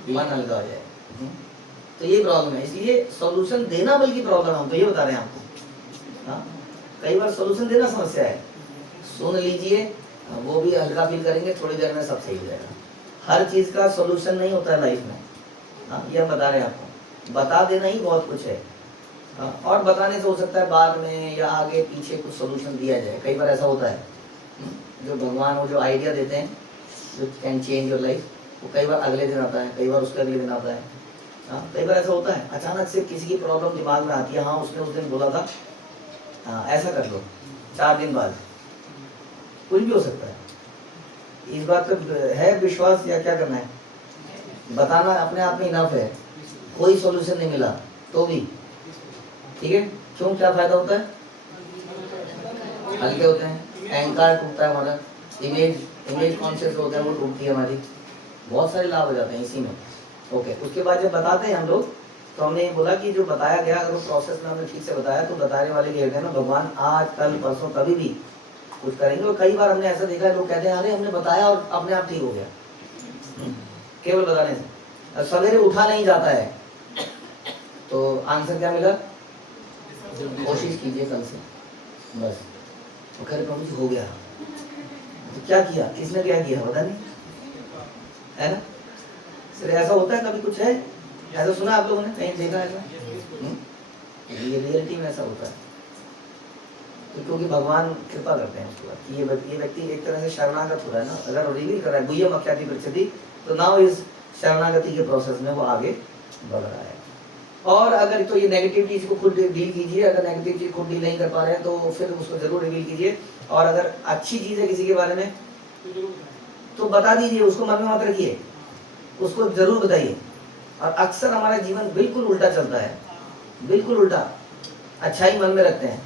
मन हल्का हो जाए। तो ये प्रॉब्लम है, इसलिए सॉल्यूशन देना बल्कि प्रॉब्लम है, हम तो ये बता रहे हैं आपको। हाँ, कई बार सॉल्यूशन देना समस्या है, सुन लीजिए, वो भी हल्का फील करेंगे, थोड़ी देर में सब सही हो जाएगा। हर चीज का सॉल्यूशन नहीं होता है लाइफ में। हाँ, ये हम बता रहे हैं आपको, बता देना ही बहुत कुछ है। और बताने से हो सकता है बाद में या आगे पीछे कुछ सॉल्यूशन दिया जाए, कई बार ऐसा होता है। जो भगवान वो जो आइडिया देते हैं जो कैन चेंज योर लाइफ, वो कई बार अगले दिन आता है, कई बार उसके अगले दिन आता है। हाँ, कई बार ऐसा होता है, अचानक से किसी की प्रॉब्लम दिमाग में आती है, हाँ उसने उस दिन बोला था हाँ ऐसा कर लो, 4 दिन बाद कुछ भी हो सकता है। इस बात पर है विश्वास या क्या करना है? बताना अपने आप में इनफ है। कोई सॉल्यूशन नहीं मिला तो भी ठीक है, क्यों, क्या फायदा होता है? हल्के होते हैं, अहंकार टूटता है हमारा, इमेज कॉन्शियस होता है वो टूटती है हमारी, बहुत सारे लाभ हो जाते हैं इसी में। ओके, उसके बाद जब बताते हैं हम लोग तो हमने ये बोला कि जो बताया गया अगर वो प्रोसेस में हमने ठीक से बताया तो बताने वाले ये कहते हैं ना भगवान आज कल परसों कभी भी कुछ करेंगे। और कई बार हमने ऐसा देखा है लोग कहते हैं अरे हमने बताया और अपने आप ठीक हो गया। केवल बताने से। अब सवेरे उठा नहीं जाता है तो आंसर क्या मिला? कोशिश कीजिए कल से, बस। तो कह रहे प्रभु जी हो गया। तो क्या किया, किसने क्या किया पता नहीं, है ना? सर ऐसा होता है कभी, कुछ है ऐसा सुना आप लोगों ने, कहीं देखा ऐसा? ये रियलिटी में ऐसा होता है। तो क्योंकि भगवान कृपा करते हैं उसके बाद, ये व्यक्ति एक तरह से शरणागत हो रहा है ना, अगर रिवील कर रहा है गुह्यम अख्याति पृच्छति, तो नाउ इस शरणागति के प्रोसेस में वो आगे बढ़ रहा है। और अगर तो ये नेगेटिव चीज को खुद डील कीजिए, अगर नेगेटिव चीज खुद डील नहीं कर पा रहे हैं तो फिर उसको जरूर रिवील कीजिए। और अगर अच्छी चीज है किसी के बारे में तो बता दीजिए, उसको मन में मत रखिए, उसको जरूर बताइए। और अक्सर हमारा जीवन बिल्कुल उल्टा चलता है, बिल्कुल उल्टा। अच्छाई मन में रखते हैं,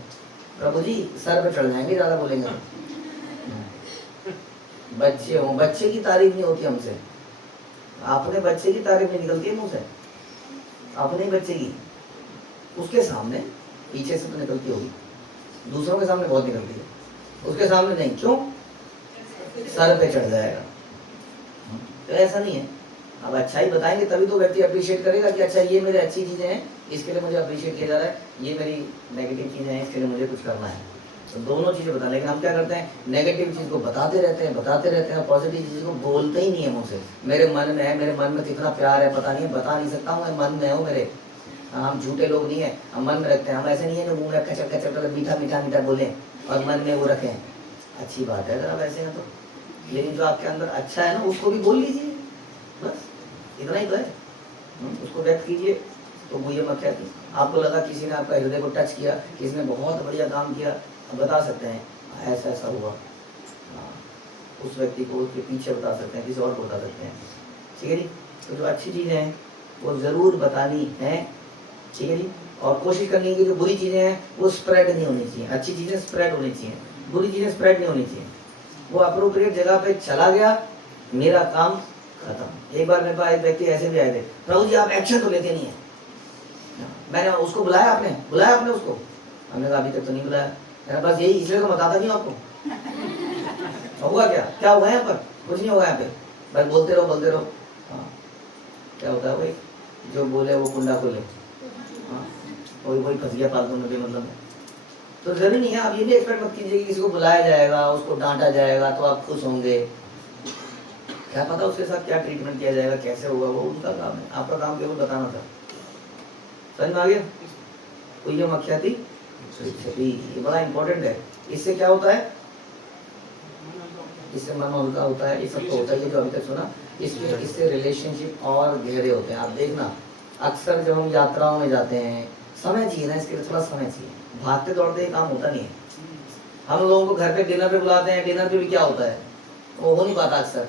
प्रभु जी सर पे चढ़ जाएंगे ज्यादा बोलेंगे। बच्चे हो, बच्चे की तारीफ नहीं होती हमसे, अपने बच्चे की तारीफ नहीं निकलती है मुंह से, अपने बच्चे की उसके सामने पीछे से तो निकलती होगी, दूसरों के सामने बहुत निकलती है, उसके सामने नहीं। क्यों? सर पे चढ़ जाएगा। तो ऐसा नहीं है, अब अच्छाई बताएंगे तभी तो व्यक्ति अप्रिशिएट करेगा कि अच्छा ये मेरे अच्छी चीजें हैं, इसके लिए मुझे अप्रिशिएट किया जा रहा है, ये मेरी नेगेटिव चीजें हैं, इसके लिए मुझे कुछ करना है। तो दोनों चीजें बता, लेकिन हम क्या करते हैं, नेगेटिव चीज को बताते रहते हैं और पॉजिटिव चीज को बोलते ही नहीं है मुंह से। मेरे मन में है, मेरे मन में कितना प्यार है पता नहीं, बता नहीं सकता हूँ, मैं मन में हूँ मेरे। हम झूठे लोग नहीं है, हम मन में रखते हैं। हम ऐसे नहीं है जो मुंह में कचर कचर मीठा मीठा मीठा बोले और मन में वो रखें। अच्छी बात है अगर आप ऐसे हैं तो, लेकिन जो आपके अंदर अच्छा है ना उसको भी बोल लीजिए, बस इतना ही तो है। उसको व्यक्त कीजिए। तो वो ये मत कहती, आपको लगा किसी ने आपका हृदय को टच किया, किसी ने बहुत बढ़िया काम किया, आप बता सकते हैं ऐसा ऐसा हुआ। उस व्यक्ति को उसके पीछे बता सकते हैं, किसी और को बता सकते हैं, ठीक है जी। तो जो अच्छी चीज़ें हैं वो ज़रूर बतानी है, ठीक है जी। और कोशिश करनी है कि जो बुरी चीज़ें हैं वो स्प्रेड नहीं होनी चाहिए, अच्छी चीज़ें स्प्रेड होनी चाहिए, बुरी चीज़ें स्प्रेड नहीं होनी चाहिए। वो अप्रोप्रिएट जगह पे चला गया, मेरा काम खत्म। एक बार मेरे पास एक व्यक्ति ऐसे भी आए थे, प्रभु जी आप एक्शन तो लेते नहीं है। मैंने उसको बुलाया, आपने उसको? हमने कहा अभी तक तो नहीं बुलाया। मेरा बस यही, इसलिए तो बताता नहीं आपको। हुआ क्या हुआ यहाँ पर? कुछ नहीं होगा यहाँ पे, बस बोलते रहो। हाँ, क्या होता है भाई, जो बोले वो कुंडा खोले। हाँ, वही फंस गया फालतू में मतलब। तो जरूरी नहीं है, आप ये भी एक्सपेक्ट मत कीजिए कि किसी को बुलाया जाएगा, उसको डांटा जाएगा तो आप खुश होंगे। क्या पता उसके साथ क्या ट्रीटमेंट किया जाएगा, कैसे होगा, वो उनका काम है, आपका काम केवल बताना था। समझ में आ गया? कोई ये मख्याति ये बड़ा इंपॉर्टेंट है। इससे क्या होता है, इससे मन हल्का होता है, ये सब तो होता है, ये जो अभी तक सुना। इससे रिलेशनशिप और गहरे होते हैं। आप देखना, अक्सर जब हम यात्राओं में जाते हैं, समय चाहिए ना इसके लिए, थोड़ा समय चाहिए। भागते दौड़ते काम होता नहीं है। हम लोगों को घर पे डिनर पे बुलाते हैं, डिनर पे भी क्या होता है, वो हो नहीं पाता अक्सर,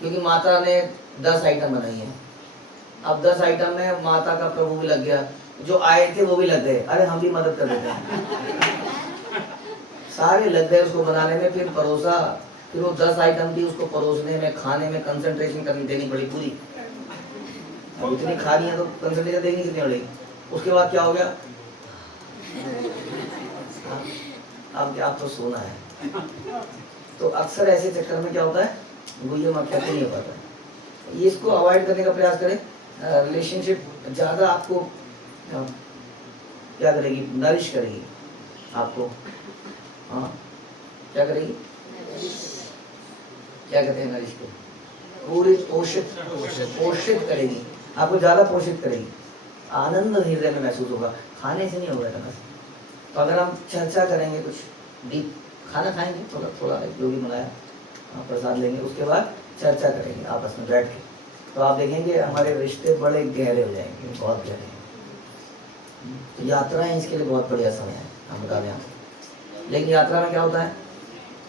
क्योंकि माता ने 10 आइटम बनाई है। अब 10 आइटम में माता का प्रभु भी लग गया, जो आए थे वो भी लग गए, अरे हम भी मदद कर देते हैं। सारे लग गए उसको बनाने में, फिर परोसा, फिर वो 10 आइटम थी, उसको परोसने में, खाने में कंसंट्रेशन करनी देनी पड़ी पूरी। अब इतनी खा रही है तो कंसंट्रेशन देनी कितनी पड़ेगी। उसके बाद क्या हो गया, अब तो सोना है। तो अक्सर ऐसे चक्कर में क्या होता है, वो ये मख्याति नहीं हो पाता है। ये इसको अवॉइड करने का प्रयास करें। रिलेशनशिप ज़्यादा आपको क्या करेगी, नरिश करेगी आपको। हाँ, क्या करेगी, क्या कहते हैं नरिश को, पूरी पोषित करेगी, आपको ज़्यादा पोषित करेगी। आनंद हृदय में महसूस होगा, खाने से नहीं होगा ना। तो अगर हम चर्चा करेंगे, कुछ डीप खाना खाएंगे, थोड़ा जो भी बनाया प्रसाद लेंगे, उसके बाद चर्चा करेंगे आपस में बैठ के, तो आप देखेंगे हमारे रिश्ते बड़े गहरे हो जाएंगे, बहुत गहरे। तो यात्राएं इसके लिए बहुत बढ़िया समय है, हम बता दें आपको। लेकिन यात्रा में क्या होता है,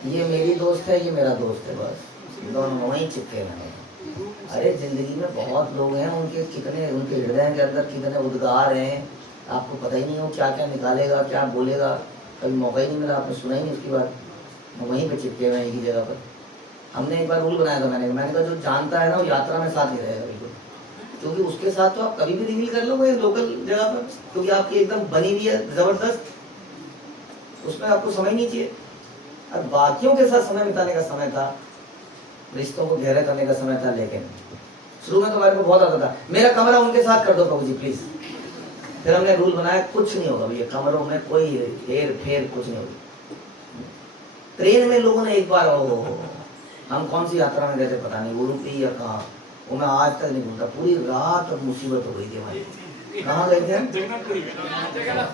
ये मेरी दोस्त है, ये मेरा दोस्त है, बस दोनों वहीं चिपके हुए। अरे जिंदगी में बहुत लोग हैं, उनके हृदय के अंदर कितने उद्गार हैं, आपको पता ही नहीं हो क्या क्या निकालेगा, क्या बोलेगा। कभी मौका ही नहीं मिला, आपने सुना ही नहीं उसकी बात, वहीं पे चिपके हुए हैं एक ही जगह पर। हमने एक बार रूल बनाया था, मैंने कहा जो जानता है ना वो यात्रा में साथ ही रहेगा बिल्कुल, क्योंकि उसके साथ तो आप कभी भी रिवील कर लोगे लोकल जगह पर, क्योंकि आपकी एकदम बनी हुई है जबरदस्त, उसमें आपको समय नहीं चाहिए। और बाकियों के साथ समय बिताने का समय था, रिश्तों को गहरा करने का समय था, लेकिन शुरू में तो मेरे को बहुत आता था, मेरा कमरा उनके साथ कर दो प्रभु जी प्लीज। फिर हमने रूल बनाया कुछ नहीं होगा भैया, कमरों में कोई हेर फेर कुछ नहीं होगी। ट्रेन में लोगों ने एक बार हम कौन सी यात्रा में गए थे पता नहीं, उडुपी या कहाँ, वो मैं आज तक नहीं भूलता, पूरी रात मुसीबत हो गई थी हमारी। कहाँ गए थे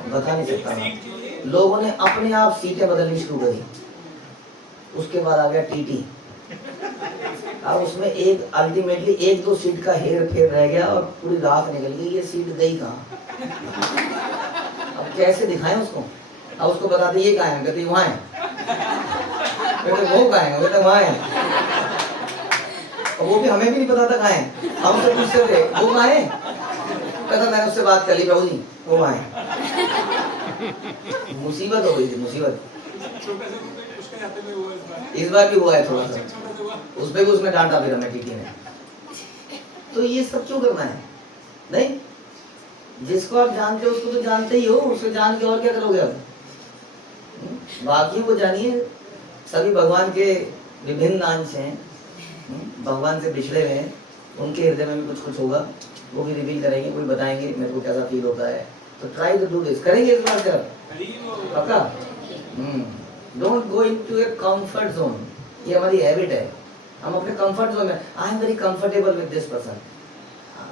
बता नहीं सकता मैं। लोगों ने अपने आप सीटें बदलनी शुरू करी, उसके बाद आ गया टीटी। अब उसमें एक अल्टीमेटली 1-2 सीट का हेर फेर रह गया और पूरी रात निकल गई, ये सीट गई कहाँ। अब कैसे दिखाएं उसको, अब उसको बता दें ये कहाँ है, कहते वहाँ है, कहते वो कहाँ है, कहते वहाँ है, और वो भी हमें भी नहीं पता था कहाँ है। हम उससे पूछते थे वो कहाँ है, कहता मैंने उससे बात कर ली प्रभु जी वो वहाँ है। मुसीबत हो गई थी, मुसीबत। इस बार भी हुआ है थोड़ा सा, उस पर भी उसने डांटा फिर हमें टीटी ने। तो ये सब क्यों करना है, नहीं जिसको आप जानते हो उसको तो जानते ही हो, उसको जान के और क्या करोगे अब। बाकियों को जानिए, सभी भगवान के विभिन्न अंश हैं, भगवान से बिछड़े हुए हैं, उनके हृदय में भी कुछ कुछ होगा, वो भी रिवील करेंगे, कोई बताएंगे मेरे को कैसा फील होता है। तो ट्राई टू डू दिस, करेंगे इस बार से पक्का। Don't go into a comfort zone, ये हमारी हैबिट है, हम अपने कंफर्ट जोन में, I am very comfortable with this person,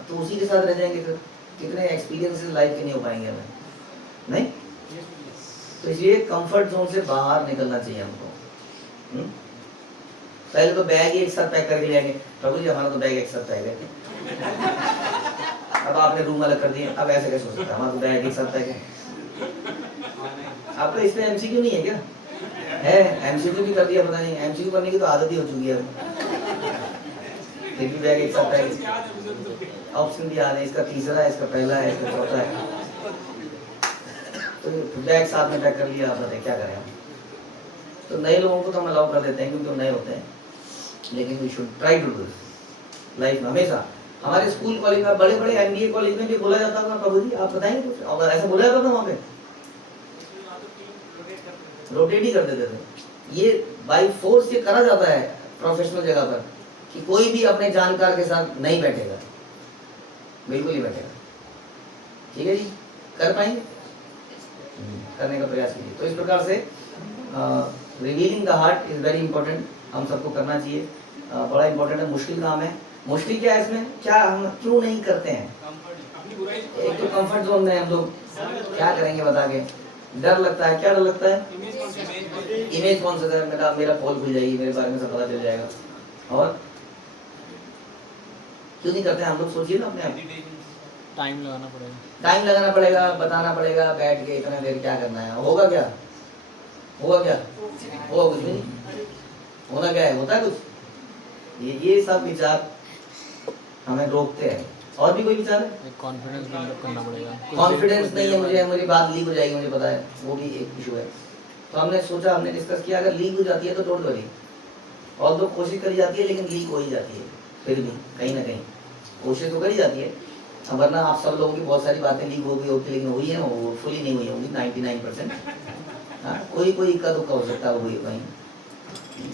तो उसी के साथ रह जाएंगे, फिर कितने एक्सपीरियंसेस लाइफ के नहीं हो पाएंगे हमें, नहीं। तो इसलिए कंफर्ट जोन से बाहर निकलना चाहिए हमको। पहले तो बैग ही एक साथ पैक करके ले आएंगे, प्रभु जी हमारा तो बैग एक साथ पैक है। अब आपने रूम अलग कर दिए, अब ऐसे कैसे हो सकता है, हमारा तो बैग एक साथ पैक है। आपका इसमें एमसीक्यू नहीं है क्या? है, एमसीक्यू भी कर दिया, पता नहीं एमसीक्यू करने की तो आदत ही हो चुकी है अब। फिर भी बैग एक साथ पैक है, ऑप्शन भी याद है, इसका तीसरा है, इसका पहला है, इसका चौथा है, तो बैग साथ में पैक कर लिया, आप बताइए क्या करें हम। तो नए लोगों को तो हम अलाउ कर देते हैं क्योंकि वो नए होते हैं, लेकिन we should try to do life में हमेशा। हमारे स्कूल कॉलेज में, बड़े बड़े एमबीए कॉलेज में भी बोला जाता था, प्रभु जी आप बताएंगे कुछ, और ऐसा बोला जाता था वहाँ पे, रोटेट ही कर देते थे। ये बाय फोर्स ये करा जाता है प्रोफेशनल जगह पर कि कोई भी अपने जानकार के साथ नहीं बैठेगा, बिल्कुल ही बैठेगा। ठीक है जी, कर पाएंगे, करने का प्रयास कीजिए। तो इस प्रकार से revealing the heart is very important, हम सबको करना चाहिए, बड़ा इंपॉर्टेंट है। मुश्किल काम है, मुश्किल क्या है इसमें, क्या हम क्यों नहीं करते हैं। एक तो कंफर्ट जोन में हम लोग क्या करेंगे बता के, डर लगता है। क्या डर लगता है? इमेज कौन सा, मेरा पोल खुल जाएगी, मेरे बारे में सब पता चल जाएगा। और क्यों नहीं करते हैं हम लोग, सोचिए ना अपने आप। टाइम लगाना पड़ेगा, टाइम लगाना पड़ेगा, बताना पड़ेगा, बैठ के इतना देर क्या करना है, होगा क्या, होगा क्या, होगा कुछ भी नहीं, होना क्या है, होता है कुछ। ये सब विचार हमें रोकते हैं। और भी कोई विचार है? कॉन्फिडेंस बिल्डअप करना पड़ेगा। कॉन्फिडेंस नहीं है मुझे, मेरी बात लीक हो जाएगी, मुझे पता है, वो भी एक इशू है। तो हमने सोचा, हमने डिस्कस किया, अगर लीक हो जाती है तो डोंट वरी, और तो कोशिश करी जाती है लेकिन लीक हो ही जाती है, फिर भी कहीं ना कहीं कोशिश तो करी जाती है। अब वरना आप सब लोगों की बहुत सारी बातें लीक हो गई होती, लेकिन हुई है वो फुली नहीं हुई होंगी 99%। हाँ, कोई कोई इक्का दुक्का हो सकता है, हुई वहीं।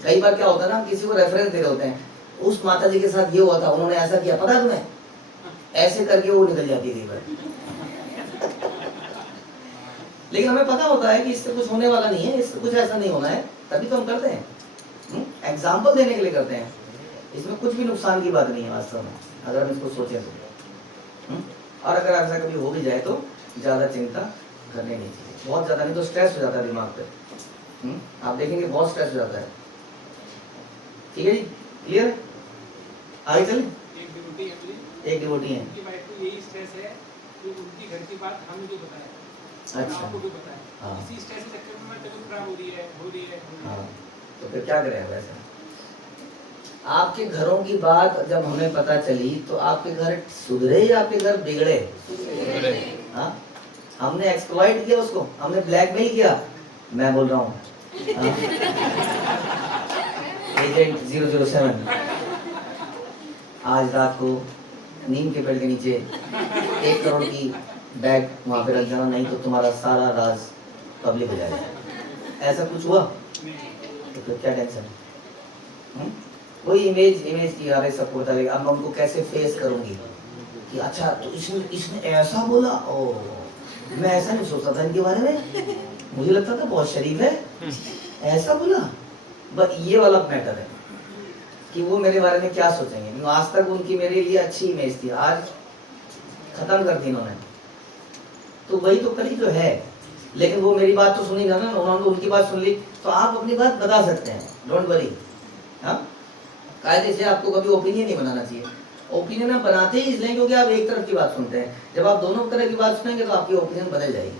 कई बार क्या होता है ना, किसी को रेफरेंस दे रहे होते हैं, उस माता जी के साथ ये हुआ था, उन्होंने ऐसा किया, पता है तुम्हें, ऐसे करके वो निकल जाती है कई बार। लेकिन हमें पता होता है कि इससे कुछ होने वाला नहीं है, इससे कुछ ऐसा नहीं होना है, तभी तो हम करते हैं, एग्जाम्पल देने के लिए करते हैं। इसमें कुछ भी नुकसान की बात नहीं है वास्तव में, अगर हम इसको सोचें तो। और अगर ऐसा कभी हो भी जाए तो ज़्यादा चिंता करनी नहीं चाहिए, बहुत ज़्यादा, नहीं तो स्ट्रेस हो जाता है दिमाग पे। आप देखेंगे बहुत स्ट्रेस हो जाता है। ठीक है जी, क्लियर है, आगे चलें। एक डिवोटी है, यही स्ट्रेस है कि उनकी घर की बात हमें जो बताया, अच्छा, आपको भी बताया, हाँ, इसी स्ट्रेस के चक्कर में तबीयत खराब हो रही है। हाँ, तो फिर क्या करें वैसे। आपके घरों की बात जब हमें पता चली तो आपके घर सुधरे या आपके घर बिगड़े? हाँ, हमने एक्सप्लॉइट किया उसको, हमने ब्लैकमेल किया, मैं बोल रहा हूँ एजेंट 007 आज रात को नीम के पेड़ के नीचे 1 करोड़ की बैग वहाँ पे रख जाना, नहीं तो तुम्हारा सारा राज पब्लिक हो जाएगा। ऐसा कुछ हुआ तो फिर क्या टेंशन है? कोई इमेज की आ रही सबको बता देगा। अब मैं उनको कैसे फेस करूंगी कि अच्छा तो इसने ऐसा बोला, ओ मैं ऐसा नहीं सोचता था इनके बारे में, मुझे लगता था बहुत शरीफ है, ऐसा बोला। बस ये वाला मैटर है कि वो मेरे बारे में क्या सोचेंगे। क्योंकि आज तक उनकी मेरे लिए अच्छी इमेज थी, आज खत्म कर दी इन्होंने। तो वही तो करी जो है, लेकिन वो मेरी बात तो सुनी ना, उन्होंने उनकी बात सुन ली, तो आप अपनी बात बता सकते हैं, डोंट वरी। हाँ, कायदे से आपको कभी ओपिनियन नहीं बनाना चाहिए। ओपिनियन आप बनाते ही इसलिए क्योंकि आप एक तरफ की बात सुनते हैं। जब आप दोनों तरह की बात सुनेंगे तो आपकी ओपिनियन बदल जाएगी,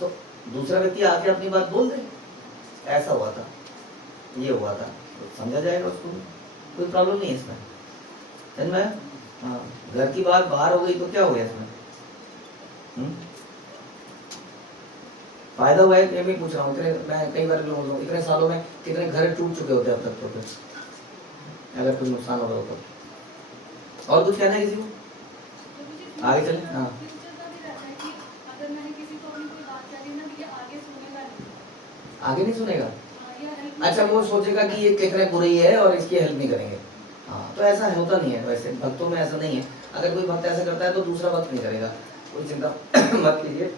तो दूसरा व्यक्ति आके अपनी बात बोल दे, ऐसा हुआ था, ये हुआ था, तो समझा जाएगा उसको, कोई प्रॉब्लम नहीं है इसमें। समझ में? हाँ, घर की बात बाहर हो गई तो क्या हो गया इसमें? फायदा हुआ है, मैं भी पूछ रहा हूँ। मैं कई बार लोगों को इतने सालों में कितने घर टूट चुके होते हैं अब तक, तो फिर अगर कुछ नुकसान हो रहा हो तो। और कुछ कहना है किसी को? आगे चले। हाँ, आगे नहीं सुनेगा। अच्छा, वो सोचेगा कि ये कितने बुरी है और इसकी हेल्प नहीं करेंगे। हाँ, तो ऐसा होता नहीं है वैसे, भक्तों में ऐसा नहीं है। अगर कोई भक्त ऐसा करता है तो दूसरा भक्त नहीं करेगा, कोई चिंता मत कीजिए।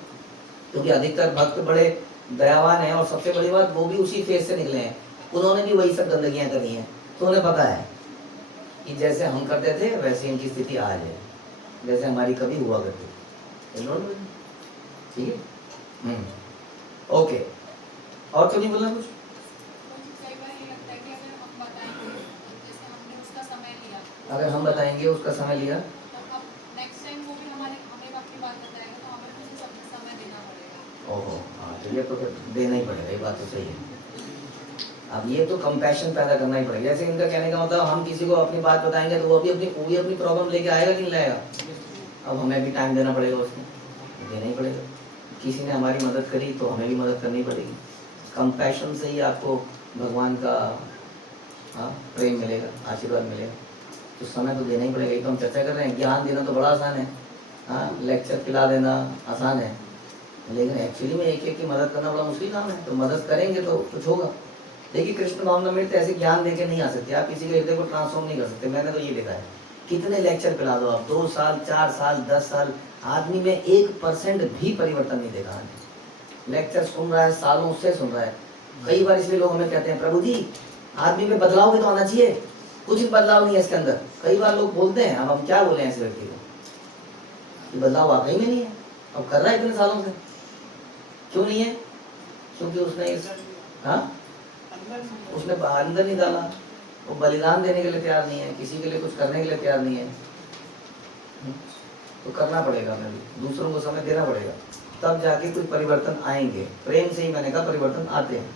क्योंकि अधिकतर भक्त बड़े दयावान हैं, और सबसे बड़ी बात वो भी उसी फेज से निकले हैं, उन्होंने भी वही सब गंदगियां करी हैं, तो उन्हें पता है कि जैसे हम करते थे वैसे इनकी स्थिति आज है, जैसे हमारी कभी हुआ करती। ठीक है, ओके। और तो नहीं बोलना कुछ? अगर हम बताएंगे उसका समय लिया, ओहो, हाँ, तो ये तो फिर देना ही पड़ेगा, ये बात तो सही है। अब ये तो कंपैशन पैदा करना ही पड़ेगा। जैसे इनका कहने का मतलब, हम किसी को अपनी बात बताएंगे तो वो भी अपनी प्रॉब्लम लेके आएगा कि नहीं लाएगा। अब हमें भी टाइम देना पड़ेगा, उसको देना ही पड़ेगा। किसी ने हमारी मदद करी तो हमें भी मदद करनी पड़ेगी। कंपैशन से ही आपको भगवान का प्रेम मिलेगा, आशीर्वाद मिलेगा। तो समय तो देना ही पड़ेगा। ये तो हम चर्चा कर रहे हैं, ज्ञान देना तो बड़ा आसान है, हाँ, लेक्चर खिला देना आसान है, लेकिन एक्चुअली में एक की मदद करना बड़ा मुश्किल काम है। तो मदद करेंगे तो कुछ होगा। देखिए, कृष्ण भावना में ऐसे ज्ञान देके नहीं आ सकते, आप किसी के हृदय को ट्रांसफॉर्म नहीं कर सकते। मैंने तो ये देखा है, कितने लेक्चर पिला दो आप, 2 साल 4 साल 10 साल, आदमी में 1% भी परिवर्तन नहीं देखा है। लेक्चर सुन रहा है, सालों से सुन रहा है। कई बार इसलिए लोग हमें कहते हैं, प्रभु जी आदमी में बदलाव भी तो आना चाहिए, कुछ बदलाव नहीं है इसके अंदर। कई बार लोग बोलते हैं, अब हम क्या बोले ऐसे व्यक्ति को, बदलाव वाकई में नहीं है। अब कर रहा है इतने सालों से, क्यों नहीं है? क्योंकि उसने उसने अंदर नहीं डाला, वो बलिदान देने के लिए तैयार नहीं है, किसी के लिए कुछ करने के लिए तैयार नहीं है। तो करना पड़ेगा, हमें भी दूसरों को समय देना पड़ेगा, तब जाके कोई परिवर्तन आएंगे। प्रेम से ही मैंने कहा परिवर्तन आते हैं,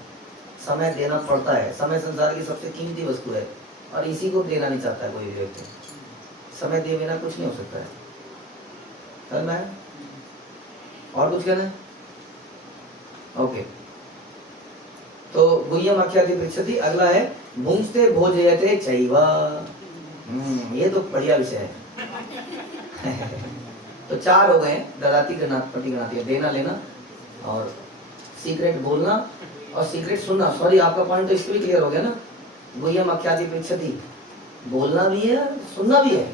समय देना पड़ता है। समय संसार की सबसे कीमती वस्तु है, और इसी को देना नहीं चाहता कोई व्यक्ति। समय दिए बिना कुछ नहीं हो सकता है। समझ में? और कुछ कहना है? ओके, तो गुह्यम आख्याति पृच्छति। अगला है भुंस्ते भोजयते चैव। ये तो बढ़िया विषय है। तो 4 हो गए, ददाती गणाति गणाति, देना लेना और सीक्रेट बोलना और सीक्रेट सुनना। सॉरी, आपका पॉइंट तो इससे भी क्लियर हो गया ना। गुह्यम आख्याति पृच्छति, बोलना भी है सुनना भी है,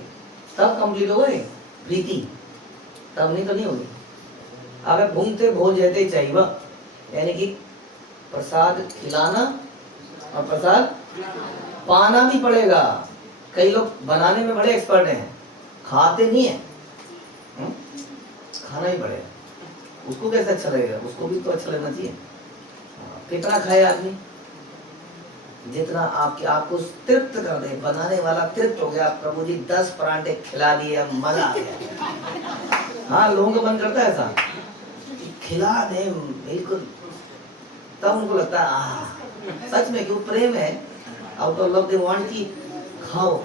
तब कंप्लीट हो गए प्रीति, तब नहीं तो नहीं होगी। अब भुंगते भोजयते चैव, यानी कि प्रसाद खिलाना और प्रसाद पाना भी पड़ेगा। कई लोग बनाने में बड़े एक्सपर्ट हैं, खाते नहीं है। खाना ही पड़ेगा, उसको कैसे अच्छा लगेगा? उसको भी तो अच्छा लगना चाहिए। कितना खाए आदमी? जितना आपको तृप्त कर दे। बनाने वाला तृप्त हो गया, प्रभु जी 10 परांठे खिला दिए, मजा आ गया। हाँ, लोगों का मन करता है ऐसा, खिला दे बिल्कुल, तब उनको लगता है सच में क्यों प्रेम है, out of love they want कि खाओ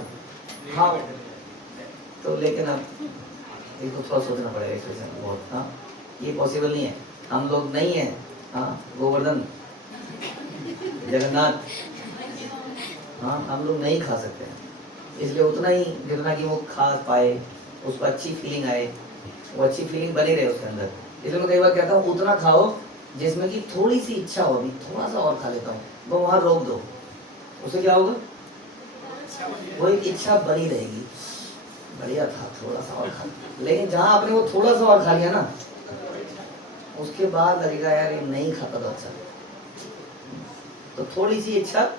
खाओ। तो लेकिन अब इनको थोड़ा सोचना पड़ेगा बहुत। हाँ, ये पॉसिबल नहीं है, हम लोग नहीं है। हाँ, गोवर्धन जगन्नाथ, हाँ, हम लोग नहीं खा सकते हैं। इसलिए उतना ही जितना कि वो खा पाए, उसको अच्छी फीलिंग आए, वो अच्छी फीलिंग बनी रहे उसके अंदर। इसलिए मैं कई बार कहता हूँ उतना खाओ जिसमें कि थोड़ी सी इच्छा हो, अभी थोड़ा सा और खा लेता हूँ, वो वहाँ रोक दो। उससे क्या होगा? वो एक इच्छा बनी रहेगी, बढ़िया था थोड़ा सा और खा, लेकिन जहाँ आपने वो थोड़ा सा और खा लिया ना, उसके बाद लगेगा यार ये नहीं खाता तो अच्छा। तो थोड़ी सी इच्छा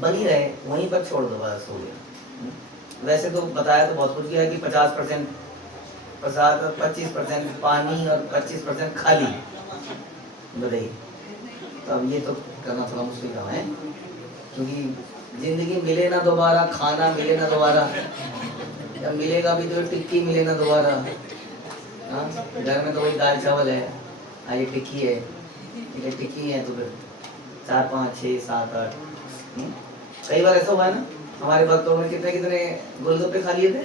बनी रहे, वहीं पर छोड़ दो, बस हो गया। वैसे तो बताया तो बहुत कुछ गया कि 50% प्रसाद और 25% पानी और 25% खाली, बताइए। तो अब ये तो करना थोड़ा मुश्किल काम है, क्योंकि जिंदगी मिले ना दोबारा, खाना मिले ना दोबारा, या मिलेगा भी तो टिक्की मिले ना दोबारा। हाँ, घर में तो वही दाल चावल है, ये टिक्की है, ये टिक्की है तो फिर 4 5 6 7 8। कई बार ऐसा हुआ है ना, हमारे भक्तों में कितने कितने गोलगप्पे खा लिए थे,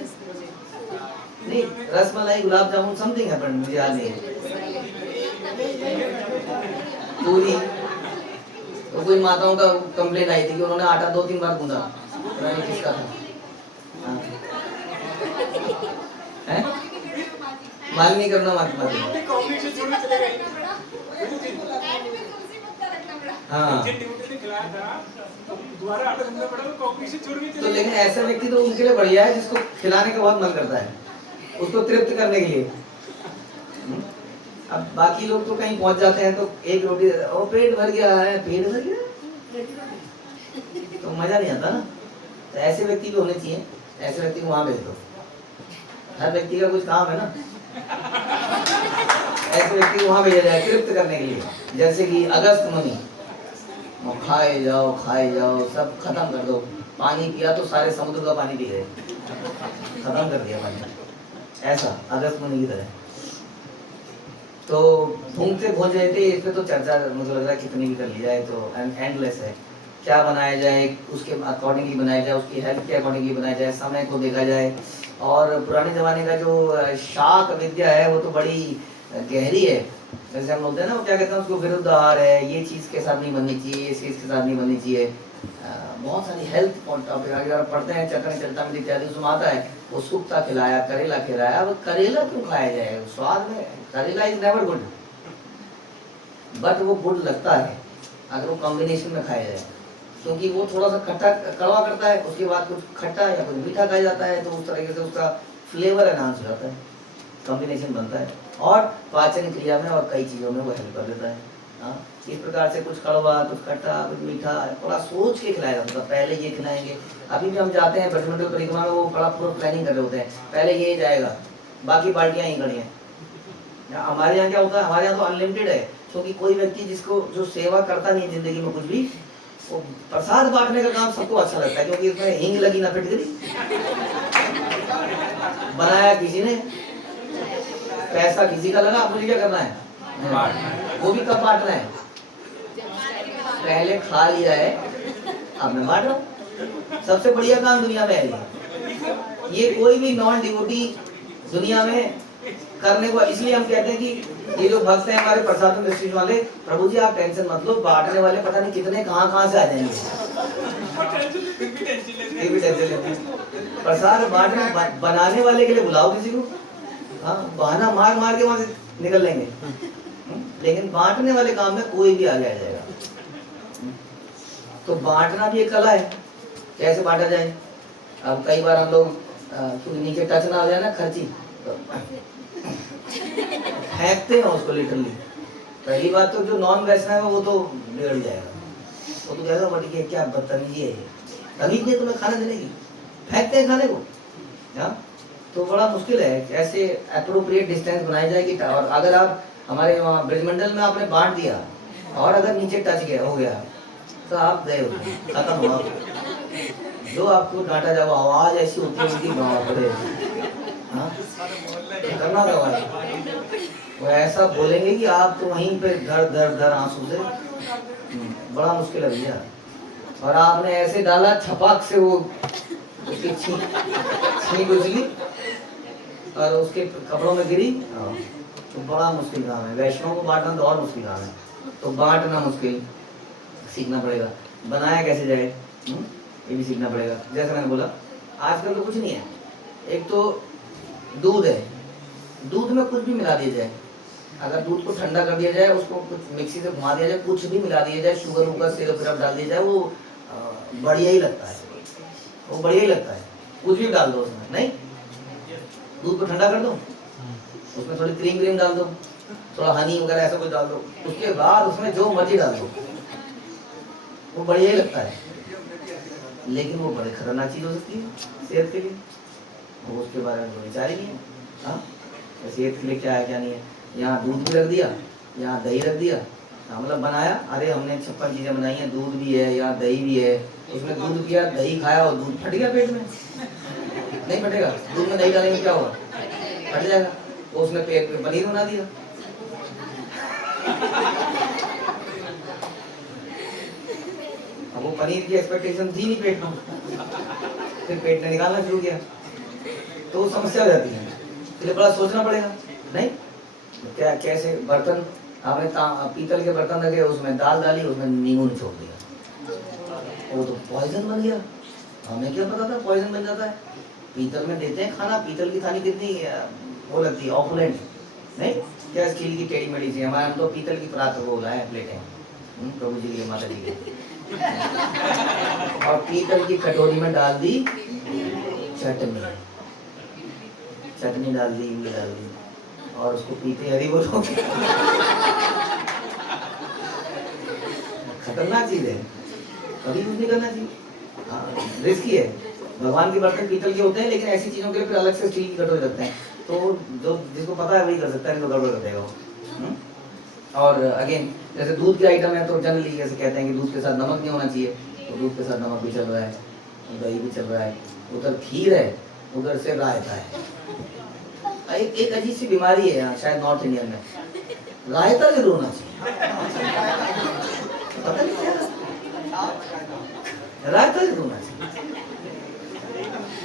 नहीं रसमलाई गुलाब जामुन समथिंग है, पर मुझे याद नहीं है, पूरी। तो कोई माताओं का कंप्लेन आई थी कि उन्होंने आटा 2 3 बार गूंदा, पता नहीं किसका था। हाँ। हैं? माल नहीं करना मत मत। हाँ। तो लेकिन ऐसा व्यक्ति तो उनके लिए बढ़िया है जिसको खिलाने का बहुत मन करता है, उसको तृप्त करने के लिए। अब बाकी लोग तो कहीं पहुंच जाते हैं तो एक रोटी, ओ पेट भर गया है, पेट भर गया, तो मजा नहीं आता ना। तो ऐसे व्यक्ति भी होने चाहिए, ऐसे व्यक्ति को वहां भेज दो। हर व्यक्ति का कुछ काम है ना, ऐसे व्यक्ति को वहां भेजा जाए तृप्त करने के लिए। जैसे कि अगस्त मुनि, खाए जाओ सब खत्म कर दो, पानी पिया तो सारे समुद्र का पानी पी गए, खत्म कर दिया पानी, ऐसा अगस्त मुनि की तरह। तो भूख से भोज रहे थे, इस पे तो चर्चा मुझे लग रहा है कितनी भी कर ली जाए तो एंडलेस है। क्या बनाया जाए, उसके अकॉर्डिंगली बनाया जाए, उसकी हेल्थ के अकॉर्डिंगली बनाया जाए, समय को देखा जाए। और पुराने ज़माने का जो शाक विद्या है वो तो बड़ी गहरी है। जैसे हम बोलते हैं ना, वो क्या कहते हैं उसको, विरुद्ध आहार है, ये चीज़ के साथ नहीं बननी चाहिए, इस चीज़ के साथ नहीं बननी चाहिए। बहुत सारी हेल्थ टॉपिक अगर आप पढ़ते हैं चैतन्य चरितामृत इत्यादि, उसमें आता है वो सुक्ता खिलाया, करेला खिलाया। अब करेला क्यों खाया जाए, स्वाद में करेला इज नेवर गुड, बट वो गुड लगता है अगर वो कॉम्बिनेशन में खाया जाए, क्योंकि वो थोड़ा सा खट्टा कड़वा करता है, उसके बाद कुछ खट्टा या कुछ मीठा खाया जाता है, तो उस तरीके से उसका फ्लेवर एनहांस हो जाता है, कॉम्बिनेशन बनता है, और पाचन क्रिया में और कई चीज़ों में वो हेल्प कर देता है। हाँ, इस प्रकार से कुछ कड़वा, कुछ खट्टा, कुछ मीठा, थोड़ा सोच के खिलाया जाता था। पहले ये खिलाएंगे, अभी भी हम जाते हैं ब्रजमंडल परिक्रमा में, वो बड़ा पूरा प्लानिंग कर रहे होते हैं, पहले ये जाएगा, बाकी पार्टियाँ ही खड़ी हैं। हमारे यहाँ क्या होता है, हमारे यहाँ तो अनलिमिटेड है, क्योंकि कोई व्यक्ति जिसको जो सेवा करता नहीं है जिंदगी में कुछ भी, वो प्रसाद बांटने का काम सबको अच्छा लगता है, क्योंकि इसमें हींग लगी ना फिटकरी, बनाया किसी ने, पैसा किसी का लगा, मुझे क्या करना है, वो भी कब बांटना है, पहले खा लिया है, अब मैं बांट रहा हूँ। सबसे बढ़िया काम दुनिया में है ये कोई भी नॉन डिवोटी दुनिया में करने को। इसलिए हम कहते हैं कि ये जो भक्त हैं हमारे प्रसाद में दृष्टि वाले, प्रभु जी आप टेंशन मत लो, बांटने वाले पता नहीं कितने कहाँ से आ जाएंगे, ये भी टेंशन लेते हैं। प्रसाद बांटने बनाने वाले के लिए बुलाओ किसी को, हाँ बहाना मार मार के वहां से निकल लेंगे, लेकिन बांटने वाले काम में कोई भी आगे आ जाएगा। तो बांटना भी एक कला है, कैसे बांटा जाए। अब कई बार हम लोग क्योंकि नीचे टच ना हो जाए ना खर्ची, तो फेंकते हैं उसको लिटरली। पहली बात तो जो नॉन वैष्णव है वो तो बिगड़ जाएगा, वो तो कहेगा बट ये क्या बदतमीजी है, तमीज नहीं तुम्हें खाना देने की, फेंकते हैं खाने को। हाँ, तो बड़ा मुश्किल है कैसे एप्रोप्रिएट डिस्टेंस बनाई जाएगी। और अगर आप हमारे वहाँ ब्रजमंडल में आपने बांट दिया और अगर नीचे टच गया हो गया तो आप गए हो, खत्म हुआ। जो आपको डांटा जाओ, आवाज ऐसी होती है उनकी पड़े, हाँ खतरनाक आवाज, वो ऐसा बोलेंगे कि आप तो वहीं पे धर आंसू से, बड़ा मुश्किल है भैया। और आपने ऐसे डाला छपाक से, वो उसकी छींक उछली और उसके कपड़ों में गिरी, तो बड़ा मुश्किल काम है। वैष्णव को बांटना तो और मुश्किल काम है, तो बांटना मुश्किल सीखना पड़ेगा। बनाया कैसे जाए ये भी सीखना पड़ेगा। जैसे मैंने बोला आजकल तो कुछ नहीं है, एक तो दूध है, दूध में कुछ भी मिला दिया जाए, अगर दूध को ठंडा कर दिया जाए, उसको कुछ मिक्सी से घुमा दिया जाए, कुछ भी मिला दिया जाए, शुगर वुगर सिरप विरप डाल दिया जाए, वो बढ़िया ही लगता है, वो बढ़िया ही लगता है। कुछ भी डाल दो उसमें, नहीं दूध को ठंडा कर दो, उसमें थोड़ी क्रीम डाल दो, थोड़ा हनी वगैरह ऐसा कुछ डाल दो, उसके बाद उसमें जो मर्जी डाल दो, वो बढ़िया ही लगता है। लेकिन वो बड़ी खतरनाक चीज हो सकती है सेहत के लिए, वो उसके बारे में कोई विचार ही नहीं है। हाँ, सेहत के लिए क्या है क्या नहीं है। यहाँ दूध भी रख दिया, यहाँ दही रख दिया, हाँ मतलब बनाया, अरे हमने 56 चीजें बनाई हैं, दूध भी है, यहाँ दही भी है, उसमें दूध पिया, दही खाया और दूध फट गया पेट में, नहीं फटेगा? दूध में दही डालेंगे क्या होगा? फट जाएगा। वो उसने पेट में पनीर बना दिया। अब वो पनीर की एक्सपेक्टेशन थी नहीं पेट में, फिर पेट ने निकालना शुरू किया, तो समस्या हो जाती है। इसलिए बड़ा सोचना पड़ेगा। नहीं क्या कैसे बर्तन आपने पीतल के बर्तन रखे, उसमें दाल डाली, उसमें नींबू निचोड़ दिया, वो तो पॉइजन बन गया। हमें क्या पता था पॉइजन बन जाता है। पीतल में देते हैं खाना, पीतल की थाली कितनी वो लगती है ऑपुलेंट, नहीं क्या स्टील की टेढ़ी मेढ़ी सी, हमारे हम तो पीतल की परात वो है प्लेटें प्रभु जी के माता जी के, और पीतल की कटोरी में डाल दी चटनी, चटनी डाल दी, इमली डाल दी, और उसको पीते हरी बोलो। खतरनाक चीज है, कभी यूज नहीं करना चाहिए। हाँ, रिस्की है। भगवान के बर्तन पीतल के होते हैं, लेकिन ऐसी चीजों के लिए फिर अलग से स्टील की कटोरी रखते हैं, तो जो जिसको पता है वही कर सकता है, नहीं तो गड़बड़ कर देगा वो। और अगेन जैसे दूध के आइटम है, तो जनरली जैसे कहते हैं कि दूध के साथ नमक नहीं होना चाहिए, तो दूध के साथ नमक भी चल रहा है, दही भी चल रहा है, उधर खीर है, उधर से रायता है। एक अजीब सी बीमारी है यहाँ शायद नॉर्थ इंडियन में, रायता जरूर होना चाहिए, पता नहीं क्या रायता जरूर होना चाहिए।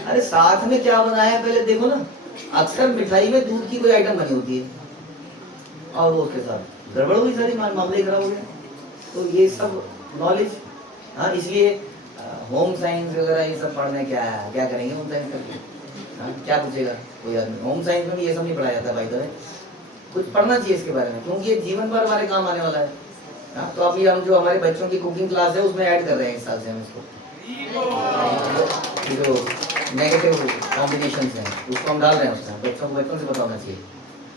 अरे साथ में क्या बनाया है पहले देखो ना। अक्सर मिठाई में दूध की कोई आइटम बनी होती है, और वो उसके साथ गड़बड़ हुई, सारी मामले खराब हो गए। तो ये सब नॉलेज, हाँ इसलिए होम साइंस वगैरह ये सब पढ़ने क्या करेंगे होम साइंस करके? हाँ क्या पूछेगा कोई आदमी? होम साइंस में भी ये सब नहीं पढ़ाया जाता भाई, तो कुछ पढ़ना चाहिए इसके बारे में, क्योंकि ये जीवन भर हमारे काम आने वाला है। हाँ तो अभी हम जो हमारे बच्चों की कुकिंग क्लास है उसमें ऐड कर रहे हैं इस साल से हम इसको, जो नेगेटिव कॉम्बिनेशन हैं उसको हम डाल रहे हैं उसमें, बच्चों को बचपन से पता होना चाहिए।